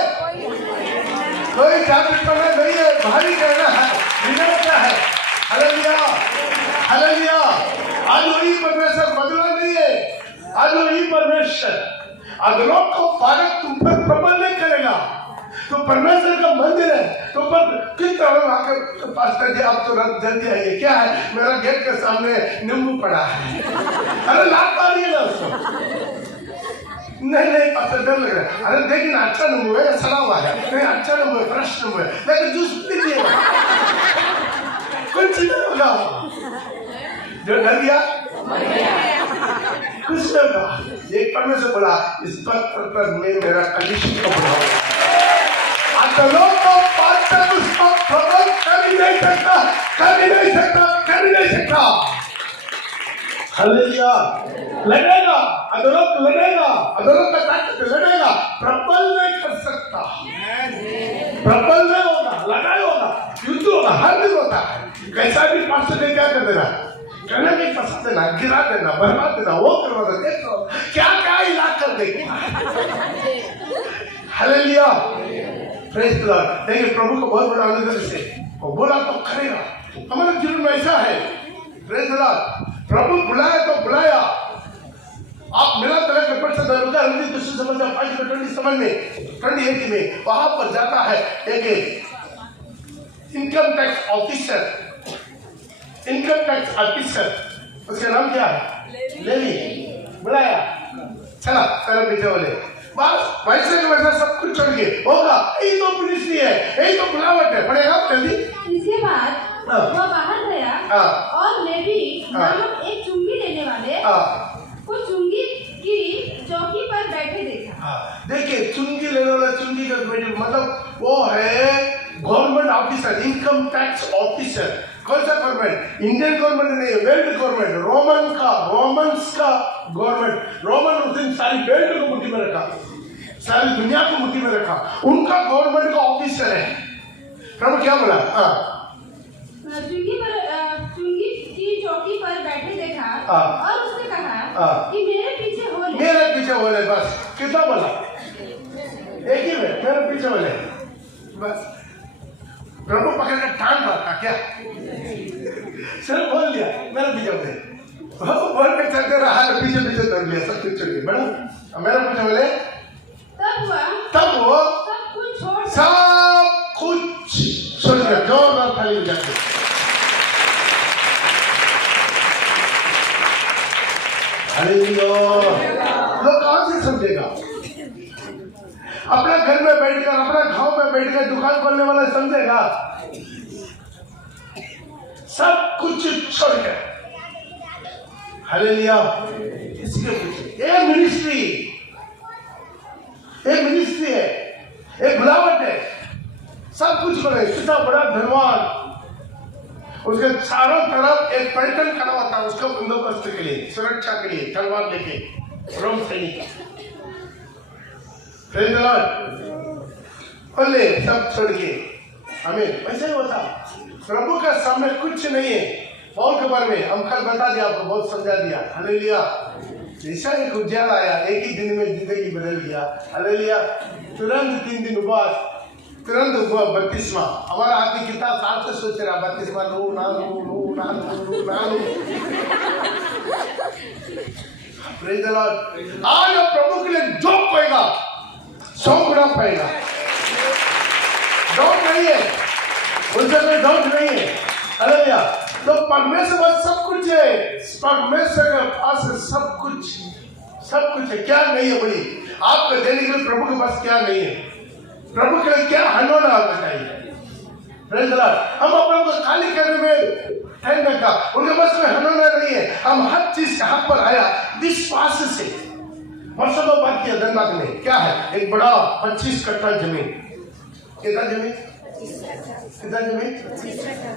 कोई जागृत करना नहीं है, भारी कहना है, क्या है। Hallelujah, hallelujah. आज वही परमेश्वर बदला नहीं है, आज वही परमेश्वर अधरों को फारक तुम पर प्रबल नहीं करेगा। तो परमेश्वर का मंदिर है, तो पर कितना लोग आकर पास्टर जी आप तो जल्दी आइए, क्या है मेरा गेट के सामने नींबू पड़ा है। अरे लाभ पा रही है ना उसको, नहीं पास्टर डर लग रहा है। अरे देखिए ना अच्छा नींबू है, सड़ा हुआ है, नहीं अच्छा नींबू है, फ्रेश नींबू है, लेकिन जूस पीजिएगा, कुछ नहीं होगा। जो डर गया कुछ नहीं होगा। एक परमेश्वर बोला, इस पत्थर पर मैं मेरा कलीसिया को बनाऊंगा, लोग को पास्टर उसको प्रबल कर ही नहीं सकता, कर ही नहीं सकता, कर ही नहीं सकता। हालेलुया। लड़ेगा, अधरों लड़ेगा, अधरों का ताकत लड़ेगा, प्रबल नहीं कर सकता, प्रबल नहीं होगा, लड़ाई होगा, युद्ध होगा, हर दिन होता है। कैसा भी पास्टर ने क्या कर देना, करने नहीं कर सकते ना, गिरा देना, बर्बाद देना, वो करवा देना, देखो क्या क्या इलाज कर देगा। हालेलुया। Praise the Lord. देखिए प्रभु को बहुत बड़ा आनंद से वो बोला तो करेगा। हमारे जीवन में ऐसा है, प्रेज़ द लॉर्ड। प्रभु बुलाया तो बुलाया। आप मिला तरह के पट से दरबार हिंदी दूसरी समझ में 5:27 में 28 में वहां पर जाता है एक income tax officer, income tax officer, उसका नाम क्या है? लेवी। बुलाया, चला तेरे पीछे बोले, बस वैसे के वैसा सब कुछ छोड़ के होगा, यही तो मिनिस्ट्री है, यही तो बुलावट है, पड़ेगा जल्दी। इसके बाद वो बाहर गया और लेवी नामक एक चुंगी लेने वाले को चुंगी की चौकी पर बैठे देखा। देखिए चुंगी लेने वाला, चुंगी का मतलब वो है government officer, income tax officer. कौन सा गवर्नमेंट? इंडियन गवर्नमेंट नहीं, वर्ल्ड गवर्नमेंट, रोमन्स का गवर्नमेंट। रोमन उस दिन सारी वर्ल्ड को मुट्ठी में रखा, सारी दुनिया को मुट्ठी में रखा, उनका गवर्नमेंट का ऑफिसर है। प्रभु क्या बोला? चुंगी की चौकी पर बैठे देखा और उसने कहा कि मेरे पीछे हो ले, मेरे पीछे हो ले। बस कितना बोला? एक ही में, मेरे पीछे हो ले बस। प्रभु पकड़ कर टांग मारता क्या? सिर्फ बोल दिया मेरा पीछे हो ले, बोल कर चलते रहा, पीछे पीछे दौड़ लिया, सब कुछ छोड़ के बड़ा मेरा पीछे हो ले। तब वो सब कुछ छोड़ दिया। जोरदार ताली बजाते। लोग कौन से समझेगा? अपना घर में बैठकर, अपना गांव में बैठकर दुकान खोलने वाला समझेगा? सब कुछ छोड़ कर। हालेलुया। इसके पीछे एक मिनिस्ट्री है, एक बुलावट है, सब कुछ करे। कितना बड़ा धनवान, उसके चारों तरफ एक पैटर्न खड़ा होता है उसका बंदोबस्त के लिए, सुरक्षा के लिए, तलवार लेके रोम सैनिक। बोले सब छोड़ के हमें वैसे ही होता। प्रभु का सामने कुछ नहीं है। पौल के बारे में हम कल बता दिया, आपको बहुत समझा दिया। हालेलुया। ऐसा एक उज्जैन आया, एक ही दिन में जिंदगी बदल गया। हालेलुया। तुरंत 3 दिन उपवास, तुरंत हुआ बपतिस्मा। हमारा आदमी कितना साल से सोच रहा बपतिस्मा लो ना लो ना लो ना लो। Praise the Lord. आज प्रभु के लिए जो कोएगा 100 गुना पाएगा। डाउट नहीं है, उनसे कोई डाउट नहीं है। हालेलुया। तो परमेश्वर में सब कुछ है, परमेश्वर के पास सब कुछ है। क्या नहीं है बोली आपको देने के लिए प्रभु के पास क्या नहीं है? प्रभु के लिए क्या हनोना आप बताइए। Praise the Lord. हम अपने को खाली करने में टाइम लगता, उनके पास में हनोना नहीं है। हम हर चीज यहाँ पर आया विश्वास से। वर्षों को बात किया धनबाद में क्या है, एक बड़ा 25 कट्ठा जमीन। कितना जमीन?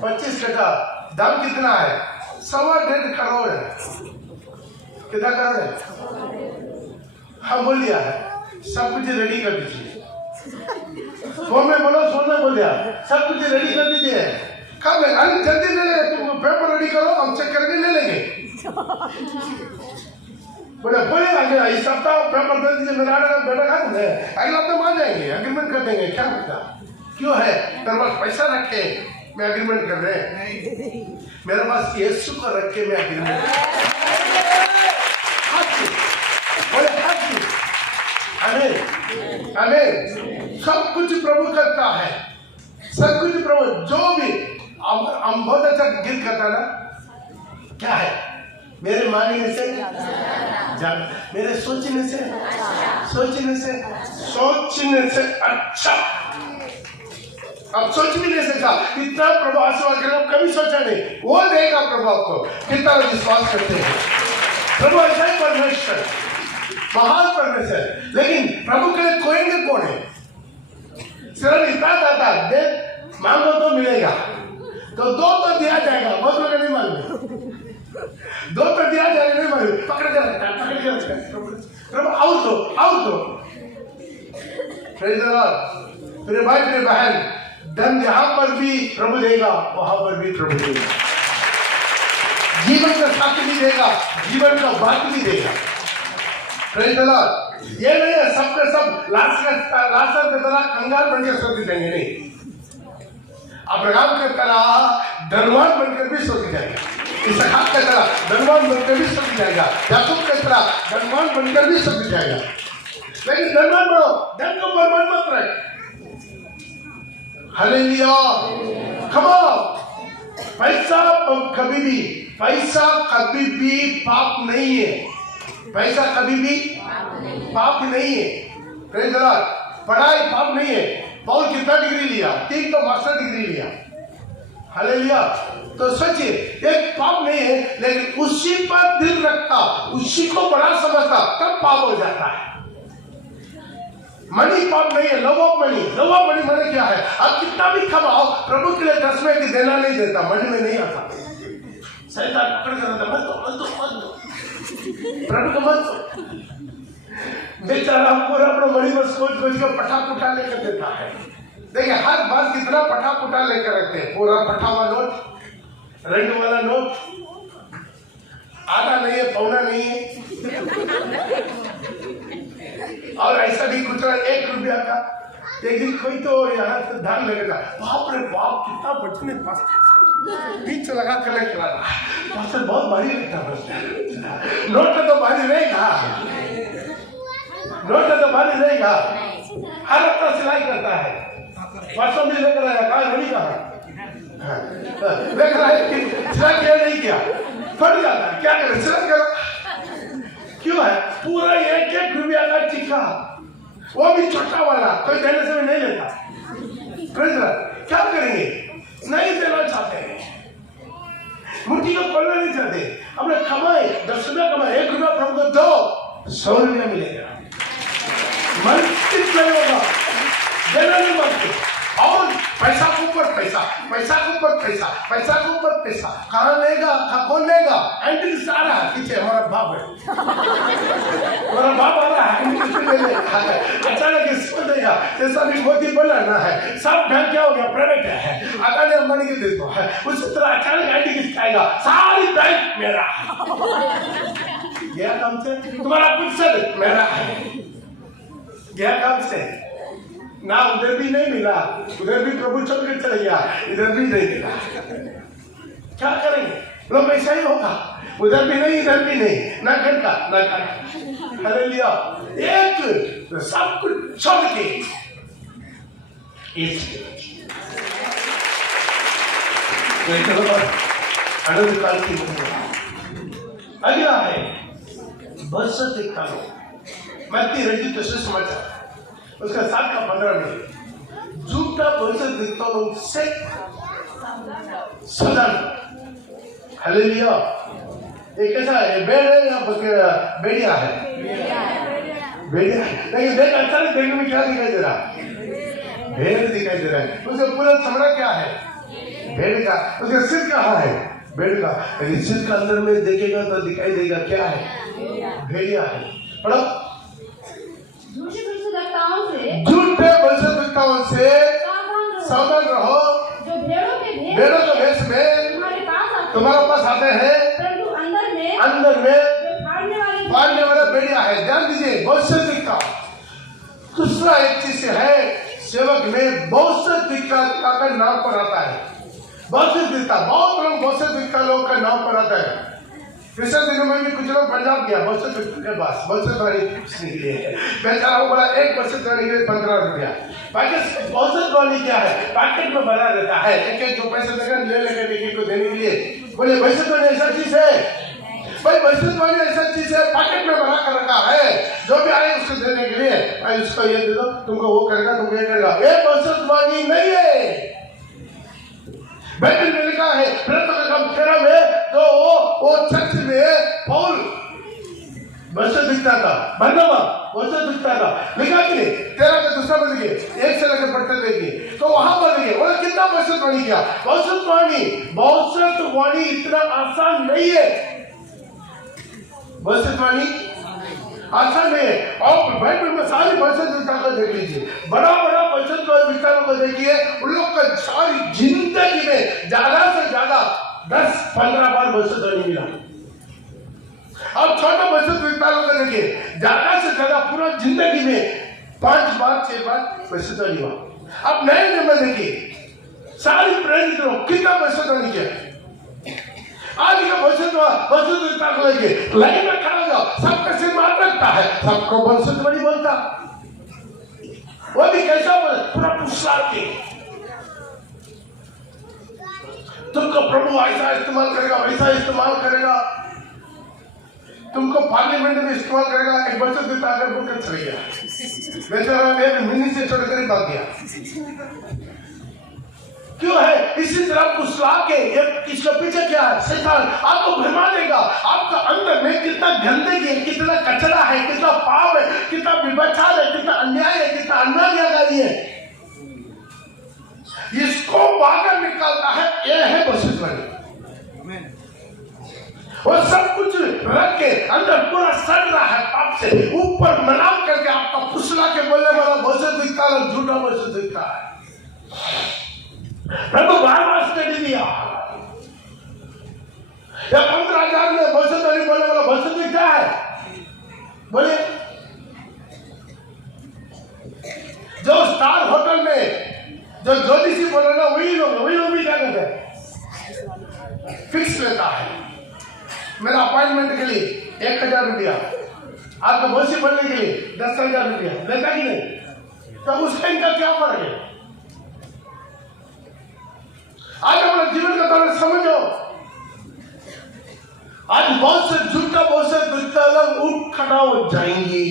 25 कट्ठा। दाम कितना है? 1.25 करोड़ है। कितना करोड़ है? हाँ बोल दिया है। सब कुछ रेडी कर दीजिए। फोन में बोलो, फोन में बोल दिया सब कुछ रेडी कर दीजिए। कब ले? अरे जल्दी ले लेंगे, तुम पेपर रेडी करो, हम चेक करके ले लेंगे। बोले आगे इस सप्ताह पेपर दे दीजिए, मेरा बेटा खा देंगे, अगला हफ्ते मान जाएंगे, एग्रीमेंट कर देंगे। क्या होता क्यों है? मेरे पास पैसा रखे मैं एग्रीमेंट कर रहे हैं, मेरे पास यीशु को रख के मैं एग्रीमेंट आमीन आमीन। सब कुछ प्रभु करता है, सब कुछ प्रभु। जो भी हम बहुत अच्छा गीत करता ना, क्या है? मेरे मानने से मेरे सोचने से अच्छा। अब सोच भी नहीं सकता इतना प्रभु आशीर्वाद करेगा, कभी सोचा नहीं वो देगा प्रभु आपको। कितना विश्वास करते हैं प्रभु ऐसा ही परमेश्वर, महान परमेश्वर। लेकिन प्रभु के लिए खोएंगे कौन है? सिर्फ इतना दाता दे, मांगो तो मिलेगा, तो 2 तो दिया जाएगा। बहुत लोग नहीं मांगते, 2 तो दिया जाएगा, नहीं मांगे, पकड़ के रखता प्रभु आओ तो। Praise the Lord. मेरे भाई मेरे बहन, धन यहाँ पर भी प्रभु देगा, वहां पर भी प्रभु देगा। जीवन का साथ भी देगा, जीवन का बात भी देगा। Praise the Lord. ये नहीं है सबके सब लाशर की तरह कंगाल बनकर सोच जाएंगे, नहीं। अब्राहम की तरह धनवान बनकर भी सोच जाएगा, इसहाक की तरह धनवान बनकर भी सोच जाएगा, याकूब की तरह धनवान बनकर भी सोच जाएगा। लेकिन धनवान बनो, धन को बर्बाद मत रख। हालेलुया। Come on. पैसा कभी भी पाप नहीं है। पैसा कभी भी पाप नहीं है। Praise the Lord. पढ़ाई पाप नहीं है। पौल कितना डिग्री लिया? 3 तो मास्टर डिग्री लिया। हालेलुया। तो सोचिए एक पाप नहीं है, लेकिन उसी पर दिल रखता, उसी को बड़ा समझता, तब पाप हो जाता है। मनी पाप नहीं है, लव ऑफ मनी माने क्या है? आप कितना भी कमाओ, प्रभु के लिए 10 की देना नहीं देता, मनी में नहीं आता। शैतान पकड़ कर मत दो प्रभु को मत दो। बेचारा पूरा अपना मनी में सोच कर पटा पुटा लेकर देता है। देखिए हर बात कितना पटा पुटा लेकर रखते हैं। पूरा पटा हुआ नोट, रंग वाला नोट, आधा नहीं है, पौना नहीं है। और ऐसा भी कुछ 1 रुपया का। एक दिन कोई तो यहाँ से धान लगेगा, बाप रे बाप कितना बचने पास बीच लगा कर लेकर आ रहा, बहुत भारी लगता है। नोट तो भारी रहेगा, हर हफ्ता सिलाई करता है। परसों भी लेकर आया, कहा रवि कहा लेकर आया, सिलाई किया नहीं किया, फट जाता है। क्या करें, सिलाई करो। क्यों है? पूरा 1 रुपया का टिक्का, वो भी छोटा वाला, कोई देने से भी नहीं लेता। क्या करेंगे? नहीं देना चाहते हैं, मुट्ठी को खोलना नहीं चाहते। हमने कमाए 10 रुपया कमाए, 1 रुपया प्रभु को दो, 100 रुपया मिलेगा। मन किस नहीं होगा, देना नहीं मांगते। और पैसा के ऊपर पैसा, कहाँ लेगा, कौन लेगा? एंटी आ रहा है पीछे, हमारा बाप है, हमारा बाप आ रहा है, अचानक इसको देगा। जैसा भी मोदी बोला ना है, सब बैंक क्या हो गया, प्राइवेट है, अदानी अंबानी के देश को है, उसी तरह अचानक एंटी किसका आएगा, सारी बैंक मेरा। गया काम से, तुम्हारा कुछ से मेरा है, गया काम से ना, उधर भी नहीं मिला, उधर भी प्रभु चल चले गया, इधर भी नहीं मिला। क्या करेंगे? लोग ऐसा ही होगा। उधर भी नहीं, इधर भी नहीं, ना घर का ना घर। हालेलुया। एक सब कुछ छोड़ के अगला है बरसत कालो। मत्ती रचित सुसमाचार उसका 7 का 15 में झूठा बरसत दिक्कतों से सावधान। हालेलुया। ये कैसा है? बेड़ है या बेड़िया है? बेड़िया है। लेकिन देख अच्छा नहीं, देखने में क्या दिखाई दे रहा? भेड़ दिखाई दे रहा है। उसका पूरा चमड़ा क्या है? भेड़ का। उसका सिर कहाँ है? भेड़ का। यदि सिर का अंदर में देखेगा तो दिखाई देगा क्या है? भेड़िया है। पढ़ो। झूठे भविष्यद्वक्ताओं से सावधान रहो, जो भेड़ों के भेष में तुम्हारे पास आते हैं, परंतु अंदर में जो फाड़ने वाला भेड़िया है। ध्यान दीजिए, भविष्यद्वक्ता दूसरा एक चीज है, सेवक में भविष्यद्वक्ता का नाम पर आता है। भविष्यद्वक्ता बहुत लोग भविष्यद्वक्ता लोग का नाम पर आता है। पिछले दिनों में भी कुछ लोग पंजाब गया भविष्यद्वक्ता के पास भविष्यवाणी पूछने के लिए। बेचारा वो बोला एक भविष्यवाणी के लिए 15 रुपया। भविष्यवाणी क्या है? पैकेट में भरा रहता है, एक एक जो पैसे देगा ले लेकर एक को देने के लिए। बोले भविष्यवाणी ऐसा चीज है भाई, भविष्यवाणी ऐसा चीज है, पैकेट में भरा कर रखा है, जो भी आए उसको देने के लिए। भाई उसको ये दे दो, तुमको वो करेगा, तुमको ये करेगा। ये भविष्यवाणी नहीं है। बाइबल में लिखा है प्रथम 13 में तो वो चर्च में पौल भविष्यद्वक्ता था, बरनबा भविष्यद्वक्ता था। लिखा कि 13 में दूसरा बन गए, 1 से लेकर पढ़ते देखिए तो वहां बन गए। और कितना भविष्यवाणी किया? भविष्यवाणी इतना आसान नहीं है। भविष्यवाणी आसान नहीं है। और बाइबल में सारी भविष्यद्वक्ता को देख लीजिए, बड़ा बड़ा भविष्यद्वक्ता को देखिए, उन लोग का सारी जिंदगी में ज्यादा से ज्यादा 10-15 बार भविष्यवाणी मिला। अब छोटा भविष्यद्वक्ता को देखिए, ज्यादा से ज्यादा पूरा जिंदगी में 5 बार 6 बार भविष्यवाणी हुआ। अब नए नियम में देखिए, सारी प्रेरित लोग कितना भविष्यवाणी किया। आज का भविष्यद्वक्ता को लेके लाइन में खड़ा हो जाओ, सबका सिर मार रखता है, सबको भविष्यवाणी बोलता। वो भी कैसा बोले? पूरा पुष्ला के तुमको प्रभु ऐसा इस्तेमाल करेगा, वैसा इस्तेमाल करेगा, तुमको पार्लियामेंट में इस्तेमाल करेगा। एक भविष्यद्वक्ता आकर बोलकर चले गया, बेचारा मेरे मिनी से छोड़कर भाग गया। क्यों है? इसी तरह पुष्ला के इसके पीछे क्या है? शैतान आपको भरमा देगा। आपका अंदर में कितना गंदगी है, कितना कचरा है, कितना पाप है, कितना विभचार है, कितना अन्याय है, कितना अन्यायकारी है, इसको बाहर निकालता है। यह है भविष्यवाणी। और सब कुछ रख के अंदर पूरा सड़ रहा है पाप से, ऊपर मनाव करके आपका पुष्ला के बोलने वाला भविष्यद्वक्ता और झूठा भविष्यद्वक्ता है। प्रभु बार-बार स्टडी दिया। या 15,000 में भविष्यवाणी बोलने वाला भविष्यद्वक्ता है। बोले जो स्टार होटल में जो ज्योतिषी बोला ना, वही लोग भी क्या करते हैं? फिक्स लेता है। मेरा अपॉइंटमेंट के लिए 1,000 रुपया, आपका भविष्य बोलने के लिए 10,000 रुपया लेता कि नहीं? तो उसका इनका क्या फर्क है? आज अपना जीवन का दौर समझो। आज बहुत से झूठा भविष्यद्वक्ता लोग उठ खड़ा हो जाएंगे।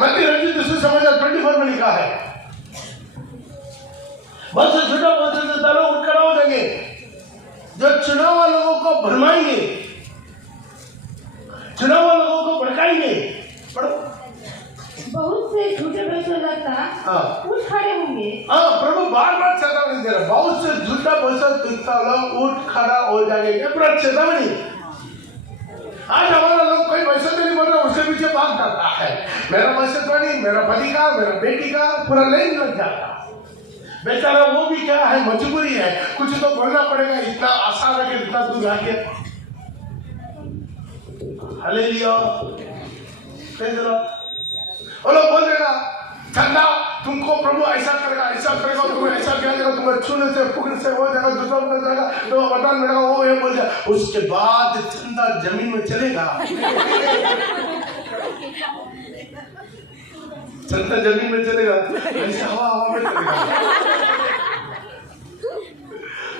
मत्ती रचित सुसमाचार 24 में लिखा है, बहुत से झूठा भविष्यद्वक्ता लोग उठ खड़ा हो जाएंगे, जो चुनाव वाले लोगों को भरमाएंगे, चुनाव वाले लोगों को भड़काएंगे। पढ़ो। बहुत से झूठे भविष्यद्वक्ता उठ खड़े होंगे। प्रभु बार-बार चेतावनी दे रहा, बहुत से झूठा भविष्यद्वक्ता लोग उठ खड़ा हो जाएंगे। पूरा चेतावनी। आज हमारा लोग कोई भविष्यवाणी बोल रहा है, उसके पीछे भाग जाता है। मेरा भविष्यवाणी, मेरा पति का, मेरा बेटी का पूरा लाइन लग जाता। बेचारा वो भी क्या है, मजबूरी है, कुछ तो बोलना पड़ेगा। इतना आसान है कि इतना दूर आके हालेलुया वो लोग बोल देगा चंदा तुमको प्रभु ऐसा करेगा, तुम्हें ऐसा किया जाएगा, तुम्हें छूने से पकड़ से हो जाएगा, दूसरा हो जाएगा, तो वरदान मिलेगा, वो ये बोल जाए। उसके बाद चंदा जमीन में चलेगा, चंदा जमीन में चलेगा, ऐसे हवा में चलेगा।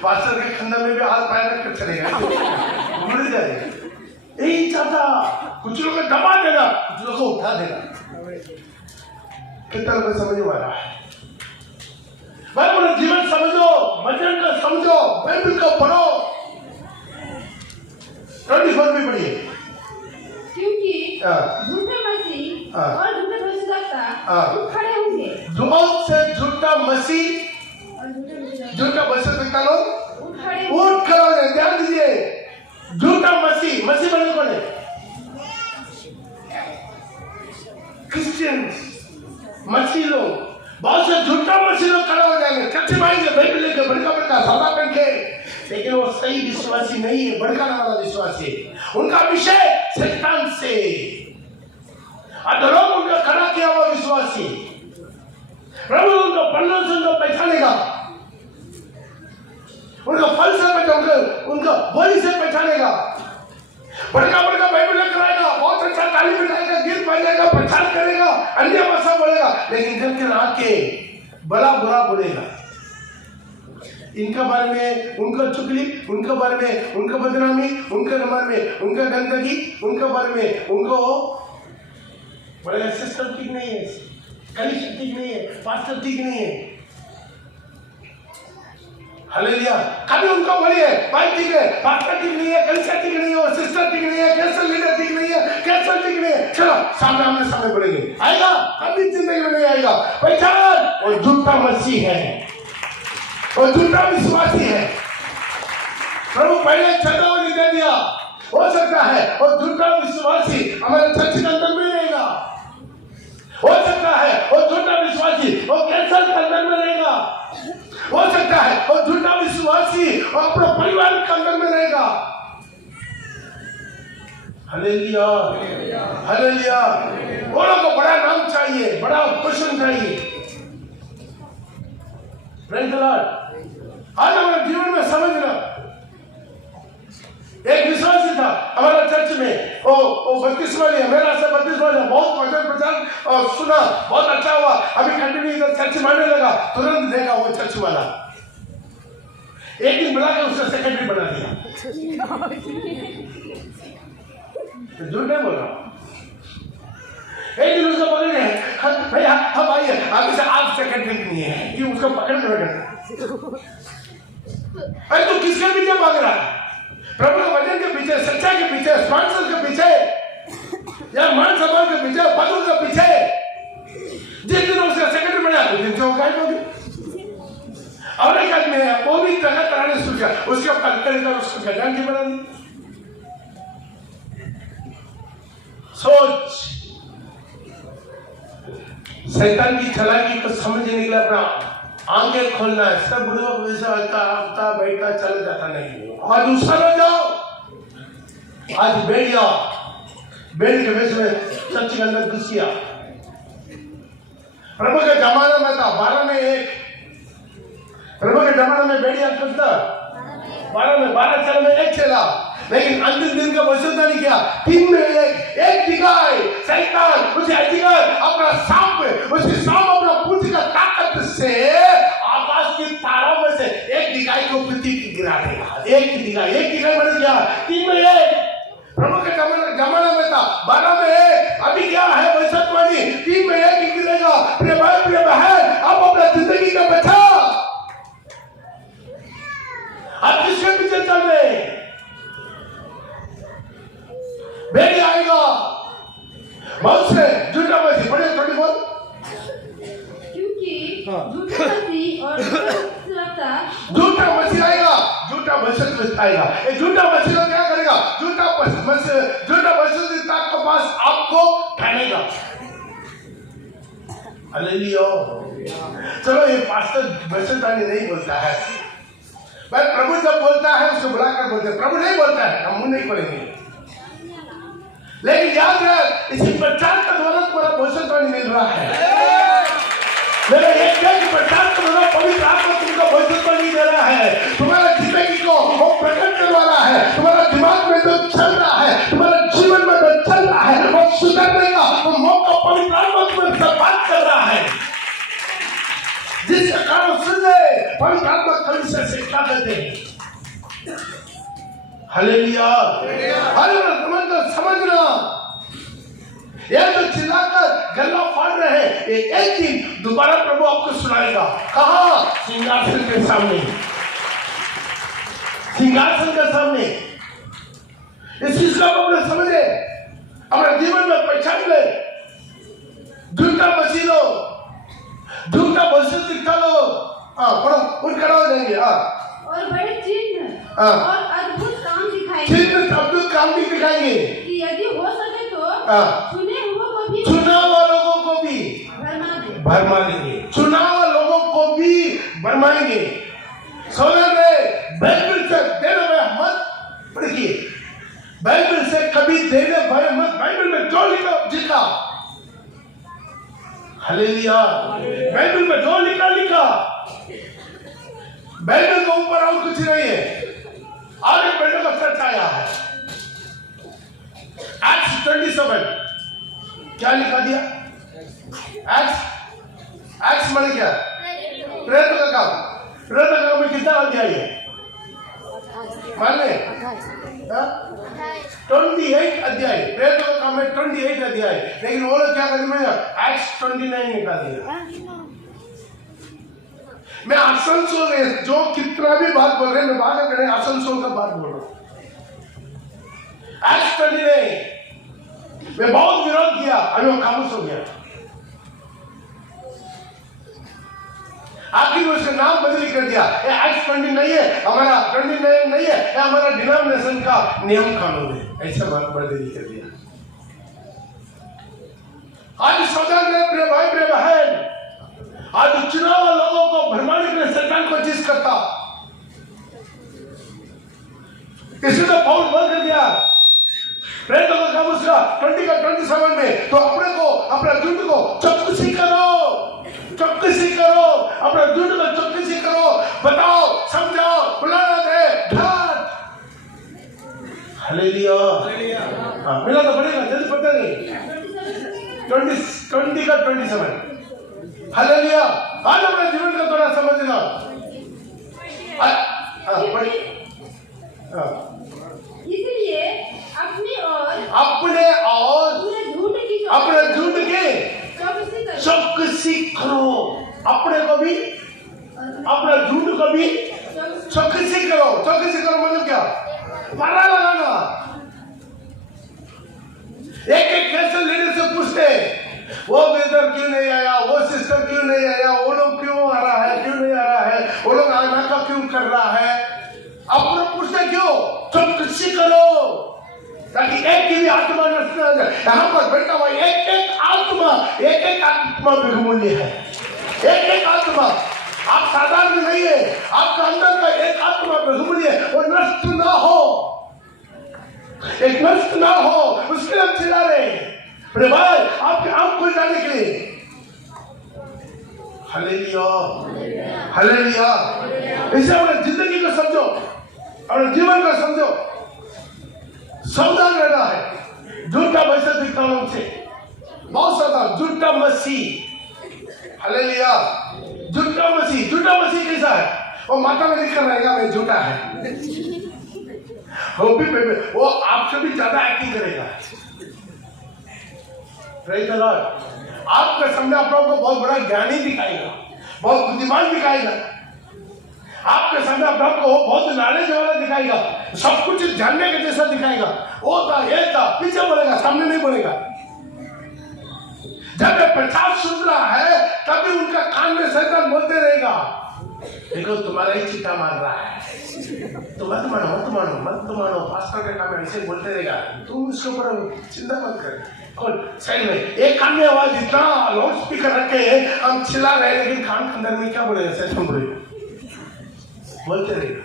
पास्टर के खंडा में भी हाथ पैर रख कर चलेगा, मुड़ जाएगा। यही चाहता, कुछ लोग दबा देगा, कुछ लोग को उठा देगा। कितना लोग समझ में आ रहा है? भाई बोलो जीवन समझो, वचन को समझो, बाइबल को पढ़ो। 24 भी पढ़िए। क्योंकि झूठे मसीह और झूठे भविष्यवक्ता उठ खड़े होंगे। बहुत से झूठा मसीह, झूठा भविष्यवक्ता लोग उठ खड़े होंगे। ध्यान दीजिए, झूठा मसीह बने कौन है? क्रिश्चियंस, मसीह लोग। बहुत से झूठा मसीह लोग खड़ा हो जाएंगे, कच्चे मारेंगे, बाइबल लेके बड़का सादा पहन के, लेकिन वो सही विश्वासी नहीं है, भड़काने वाला विश्वासी। उनका विषय शैतान से, अधरों उनका खड़ा किया हुआ विश्वासी। प्रभु उनको पढ़ने से उनको पहचानेगा, उनका फल से पहचानेगा, उनका बोली से पहचानेगा। बड़का बाइबल लेकर आएगा, बहुत अच्छा तालीम बिठाएगा, गीत बजाएगा, प्रचार करेगा, अन्य भाषा बोलेगा, लेकिन घर के आके बड़ा बुरा बोलेगा। इनका बारे में उनका चुगली, उनके बारे में उनका बदनामी, उनके बारे में उनका गंदगी, उनके बारे में उनको बड़े सिस्टम ठीक नहीं है, कलीसिया ठीक नहीं है, पास्टर ठीक नहीं है। हालेलुया। कभी उनको बोलिए भाई ठीक है, पास्टर ठीक नहीं है, कलीसिया ठीक नहीं है, सिस्टर ठीक नहीं है, कैंसर लीडर ठीक नहीं है, कैंसर ठीक नहीं है, चलो सामने बोलेंगे, आएगा? कभी जिंदगी में नहीं आएगा। पहचान, और झूठा मसीह है, और झूठा विश्वासी है। प्रभु पहले चेतावनी दे दिया, हो सकता है और झूठा विश्वासी हमारे चर्च के अंदर में रहेगा, हो सकता है और झूठा विश्वासी वो कैंसर के अंदर में रहेगा, हो सकता है और झूठा विश्वासी और अपने परिवार के अंदर में रहेगा। Hallelujah, hallelujah. वो लोगों को बड़ा नाम चाहिए, बड़ा पोषण चाहिए। Praise the Lord. आज हमारे जीवन में समझना, एक विश्वासी था हमारा चर्च में, वो 32 वाली है, मेरा से 32 वाली है, बहुत वचन प्रचार और सुना, बहुत अच्छा हुआ। अभी कंटिन्यू इधर चर्च में आने लगा, तुरंत देखा वो चर्च वाला एक दिन बुला के उसने सेक्रेटरी बना दिया। झूठ नहीं बोल रहा। एक दिन उसको पकड़ गए, भैया हम आइए, आगे से आप सेक्रेटरी नहीं है, कि उसको पकड़ के बैठे। अरे तू किसके पीछे भाग रहा है? प्रभु के वचन के पीछे, सच्चाई के पीछे, स्पॉन्सर के पीछे, या मान सम्मान के पीछे, पदों के पीछे। जिस दिन उसका सेक्रेटरी बना, उस दिन से वो गायब हो गया। और एक आदमी है, वो भी तरह तरह ने सोचा, उसके पकड़ उसको खजान की बना दी। सोच, शैतान की चालाकी को समझने के लिए अपना आंखें खोलना है। सब बुढ़ों वैसा आता बैठता चला जाता नहीं। आज दूसरा हो जाओ, आज बैठ जाओ, बैठ के वैसे में चर्च के अंदर घुस गया। प्रभु के जमाना में था 12 में 1, प्रभु के जमाना में बैठिया करता 12 साल में 1 चला, लेकिन अंतिम दिन का भविष्यवाणी नहीं किया। 3 में 1 दिखाए शैतान, उसे अधिकार अपना सांप, उसे सांप अपना पूंछ का ताकत से आकाश की तारों में से एक दिखाई को पृथ्वी की गिरा देगा। एक दिखाई बन गया। 3 में 1 प्रभु के जमाना में था, 12 में 1 अभी क्या है भविष्यवाणी? 3 में 1 गिरेगा। प्रिय भाई प्रिय बहन, अब अपना जिंदगी का बचा, आप किसके पीछे चल रहे? बेटी आएगा, बहुत से झूठा मसीह बड़े थोड़ी बहुत, क्योंकि झूठा मसीह और झूठा मसीह आएगा, झूठा मसीह आएगा। एक झूठा मसीह क्या करेगा? झूठा मसीह के पास आपको ठानेगा। हालेलुया। चलो ये पास्टर भविष्यवाणी नहीं बोलता है, भाई प्रभु जब बोलता है उसको बुलाकर बोलते हैं। प्रभु नहीं बोलता है, हम मुंह नहीं खोलेंगे, लेकिन याद रहे इसी प्रचार का द्वारा तुम्हारा भविष्यवाणी मिल रहा है। मेरे है, तुम्हारे जीवन में जो चल रहा है वो सुधरने का वो मौका पवित्र आत्मा तुम्हें बात कर रहा है, जिसके कारण सुने पवित्र आत्मा कलीसिया से क्या कहते हैं। Hallelujah, hallelujah. समझना, ये तो चिल्लाकर गला फाड़ रहे हैं, एक दिन दोबारा प्रभु आपको सुनाएगा। कहा? सिंहासन के सामने, सिंहासन के सामने। इस चीज को अपने समझे, अपने जीवन में पहचान ले। झूठा मसीह लो, झूठा भविष्य दिखा लो, पढ़ो, उठ खड़ा हो जाएंगे। और बड़े चिन्ह और अद्भुत काम दिखाएंगे, चिन्ह अद्भुत काम भी दिखाएंगे कि यदि हो सके तो चुनाव लोगों को भी भरमा देंगे, चुनाव लोगों को भी भरमाएंगे। सोना में बाइबल से देने में मत पढ़िए, बाइबल से कभी देने भय मत। बाइबल में जो लिखा, हालेलुया, बाइबल में जो लिखा, बाइबल के ऊपर और कुछ नहीं है। आगे बढ़ने का सच आया है। एक्ट्स 27 क्या लिखा दिया? एक्ट्स माने क्या? प्रेरित का काम। प्रेरित का काम में कितना अध्याय है? मान ले 28 अध्याय। प्रेरित का काम में 28 अध्याय, लेकिन वो लोग क्या करते हैं? एक्ट्स 29 निकाल दिया। मैं आसनसोल में जो कितना भी बात बोल रहे हैं, मैं बात करें आसनसोल का बात बोल रहा हूं। एक्ट्स 29 मैं बहुत विरोध किया, अभी वो खामोश हो गया। आखिर उसका नाम बदली कर दिया। एक्ट्स 29 नहीं है हमारा, 29 नहीं है, हमारा डिनोमिनेशन का नियम कानून है, ऐसा बदली कर दिया। आज सावधान रहे प्रिय भाई प्रिय बहन, आज चुनाव लोगों को भरमाने के लिए शैतान कोशिश करता। किसी ने पौल बोल कर दिया प्रेरितों का काम उसका 20 का 27 में, तो अपने को अपना झूठ को चौकसी करो, चौकसी करो, अपना झूठ को चौकसी करो, बताओ, समझाओ, बुलाना दे घाट। हालेलुया, मिला तो पड़ेगा, जल्दी पता नहीं। 20 का 27 हालेलुया। आज अपने जीवन का थोड़ा समझना। इसलिए अपने झूठ के चौकसी करो, अपने को भी, अपने झूठ को भी चौकसी करो। चौकसी करो मतलब क्या? पता लगाना। एक एक कैसे लेने से पूछते, वो ब्रदर क्यों नहीं आया, वो सिस्टर क्यों नहीं आया, वो लोग क्यों आ रहा है, क्यों नहीं आ रहा है, वो लोग आना का क्यों कर रहा है, अपने पूछते क्यों? चौकसी करो ताकि एक की भी आत्मा नष्ट न जाए। यहाँ पर बैठा हुआ एक एक आत्मा बहुमूल्य है, एक एक आत्मा। आप साधारण नहीं है, आपका अंदर का एक आत्मा बहुमूल्य है, वो नष्ट ना हो, एक नष्ट ना हो, उसके लिए हम चिल्ला रहे हैं अरे भाई आपके आंख खुल जाने के लिए। Hallelujah, hallelujah. इसे अपने जिंदगी को समझो, अपने जीवन को समझो, सावधान रहना है झूठा भविष्य दिखाने से। बहुत सावधान, झूठा मसीह। हालेलुया, झूठा मसीह। झूठा मसीह कैसा है? वो माता में लिखकर रहेगा मैं झूठा है, वो आपसे भी ज्यादा एक्टिंग करेगा। Praise the Lord. आपके सामने आप लोगों को बहुत बड़ा ज्ञानी दिखाएगा, बहुत बुद्धिमान दिखाएगा, आपके सामने आप लोगों को बहुत नॉलेज वाला दिखाएगा, सब कुछ जानने के जैसा दिखाएगा। वो था, ये था, पीछे बोलेगा, सामने नहीं बोलेगा। जब ये प्रचार सुन रहा है तभी उनका कान में शैतान बोलते रहेगा, देखो तुम्हारा ही चिट्ठा मार रहा है, तो मत मानो, पास्टर के काम में ऐसे बोलते रहेगा, तुम उसके ऊपर चिंता मत कर। और साइड में एक कान में आवाज, इतना लाउड स्पीकर रखे हैं, हम चिल्ला रहे हैं, लेकिन कान के अंदर में क्या बोलेगा? शैतान बोलते रहेगा।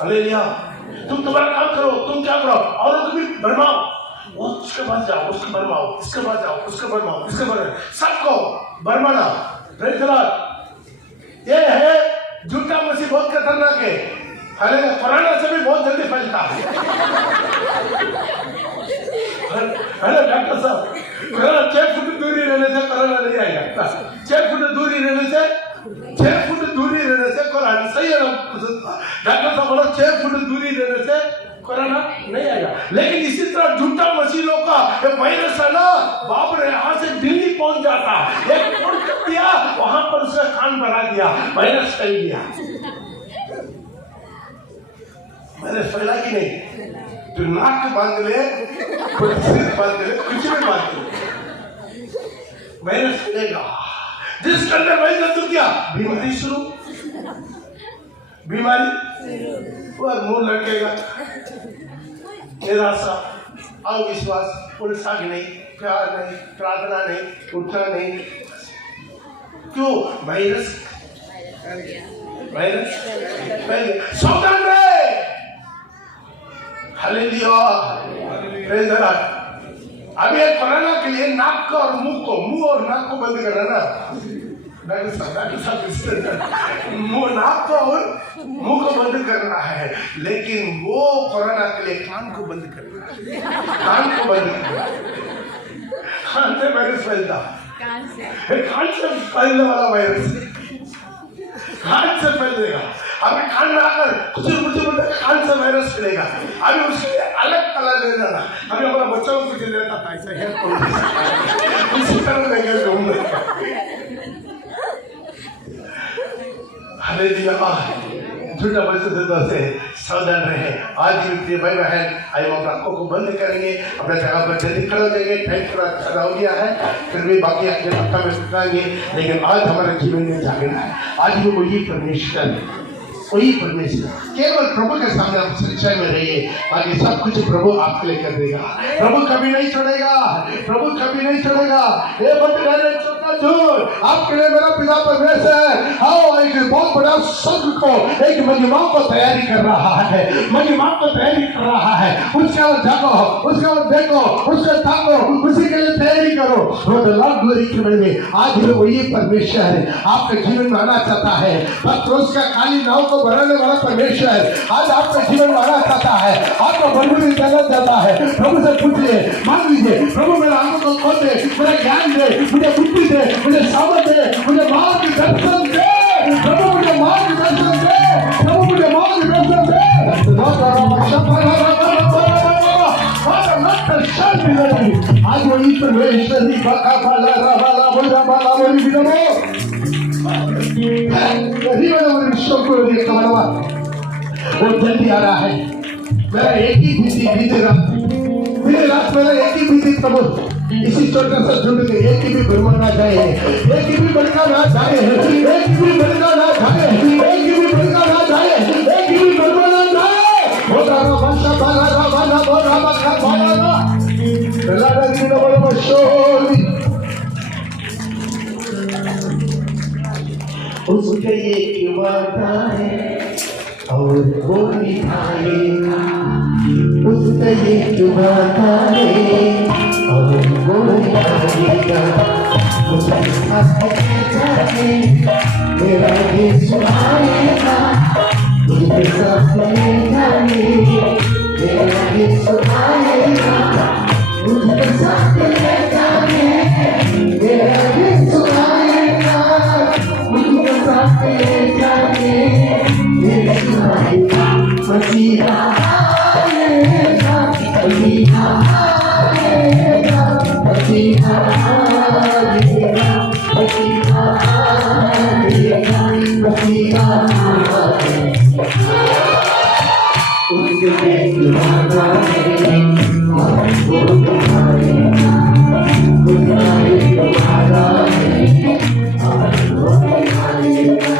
हालेलुया। तुम तुम्हारा काम करो, तुम क्या करो, औरों को भी भरमाओ, उसके पास जाओ, उसके भरमाओ, इसके पास जाओ, उसके भरमाओ, इसके भरमाओ, सबको भरमाना। Praise the Lord. ये है झूठा मसीह, बहुत खतरनाक है। हालेलुया। कोरोना से भी बहुत जल्दी फैलता है। लेकिन इसी तरह झूठा मसीहों का वायरस है ना, बाप रे यहाँ से दिल्ली पहुंच जाता, एक फोन कर दिया वहां पर उसका कान बढ़ा दिया, वायरस फैल गया। वायरस फैला कि नहीं? तो नाक बांध ले, सिर बांध ले, कुछ भी बांध ले, वायरस फैलेगा। जिस अंदर वायरस तो क्या बीमारी शुरू, बीमारी और मुंह लटकेगा, निराशा, अविश्वास, उल्लास नहीं, प्यार नहीं, प्रार्थना नहीं, उठना नहीं। क्यों? वायरस सावधान रहे। Hallelujah, praise the Lord. अभी एक कोरोना के लिए नाक को और मुंह और नाक को बंद करना ना, मुंह नाक को और मुंह को बंद करना है, लेकिन वो कोरोना के लिए कान को बंद करना है, कान को बंद करना है। कान से वायरस फैलता, कान से फैलने वाला वायरस कान से फैलेगा। अभी कान में आकर कुछ कान से वायरस फैलेगा। अभी उसके अलग कलर ले जाना। अभी हमारा बच्चा को कुछ लेता था ऐसा है, इसी तरह लेंगे रूम में। हालेलुया, झूठा वचन से सावधान रहे। आज भी प्रिय भाई बहन, आइए हम अपनी आंखों को बंद करेंगे, अपने जगह पर जल्दी खड़े हो जाएंगे। टाइम थोड़ा ज़्यादा हो गया है, फिर भी बाकी अगले हफ्ता में सुनाएंगे, लेकिन आज हमारे जीवन में जागना है। आज भी वही परमेश्वर, वही परमेश्वर, केवल प्रभु के सामने आप सच्चाई में रहिए, बाकी सब कुछ प्रभु आपके लिए कर देगा। प्रभु कभी नहीं छोड़ेगा, प्रभु कभी नहीं छोड़ेगा। ये मत डरे, छोटा झूठ, आपके लिए मेरा पिता परमेश्वर आओ एक बहुत बड़ा स्वर्ग को, एक महिमा को तैयारी कर रहा है, महिमा को तैयारी कर रहा है। उसके बाद जागो, उसके बाद देखो, उसके ताको, उसी के लिए तैयारी करो। लॉर्ड ग्लोरी के में आज भी वही परमेश्वर आपके जीवन में आना चाहता है। पत्रोस का काली नाव को बढ़ाने वाला परमेश्वर आज आपका जीवन बढ़ाना चाहता है, आपको बलबुली देना चाहता है। प्रभु से पूछिए, मांग लीजिए, प्रभु मेरे आंखों को खोल दे, मेरा ज्ञान दे, मुझे बुद्धि दे, मुझे सामर्थ दे, मुझे मार्गदर्शन दे, प्रभु मुझे मार्गदर्शन दे, प्रभु मुझे मार्गदर्शन दे। आज वही परमेश्वर वो जल्दी आ रहा है। मेरा एक ही विधि, बीते रात मेरा एक ही विधि प्रभु, इसी छोटे से झुंड के एक ही भी भ्रमण जाए, एक ही भी भड़का ना जाए, एक ही भी भड़का ना जाए, एक ही भी भड़का ना जाए, एक ही भी भ्रमण ना जाए। वो रामा भाषा बाला रामा वो रामा का बाला ना लाला जी ने बोलो शोरी उसके एक वादा है और वो निभाएगा, उसका एक वादा है और वो निभाएगा। उसके साथ जाके मेरा यीशु आएगा, उसके साथ जाके मेरा यीशु आएगा, उसके साथ जाके मेरा यीशु आएगा, उसके साथ जाके यीशु आएगा। मसीहा आएगा, मसीहा आएगा, मसीहा आएगा, मसीहा आएगा, मसीहा आएगा। उसके वादा है और वो निभाएगा, उसका एक वादा है और वो निभाएगा।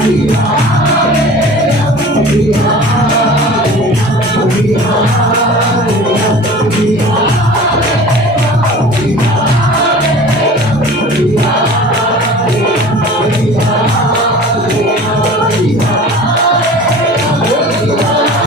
Hallelujah.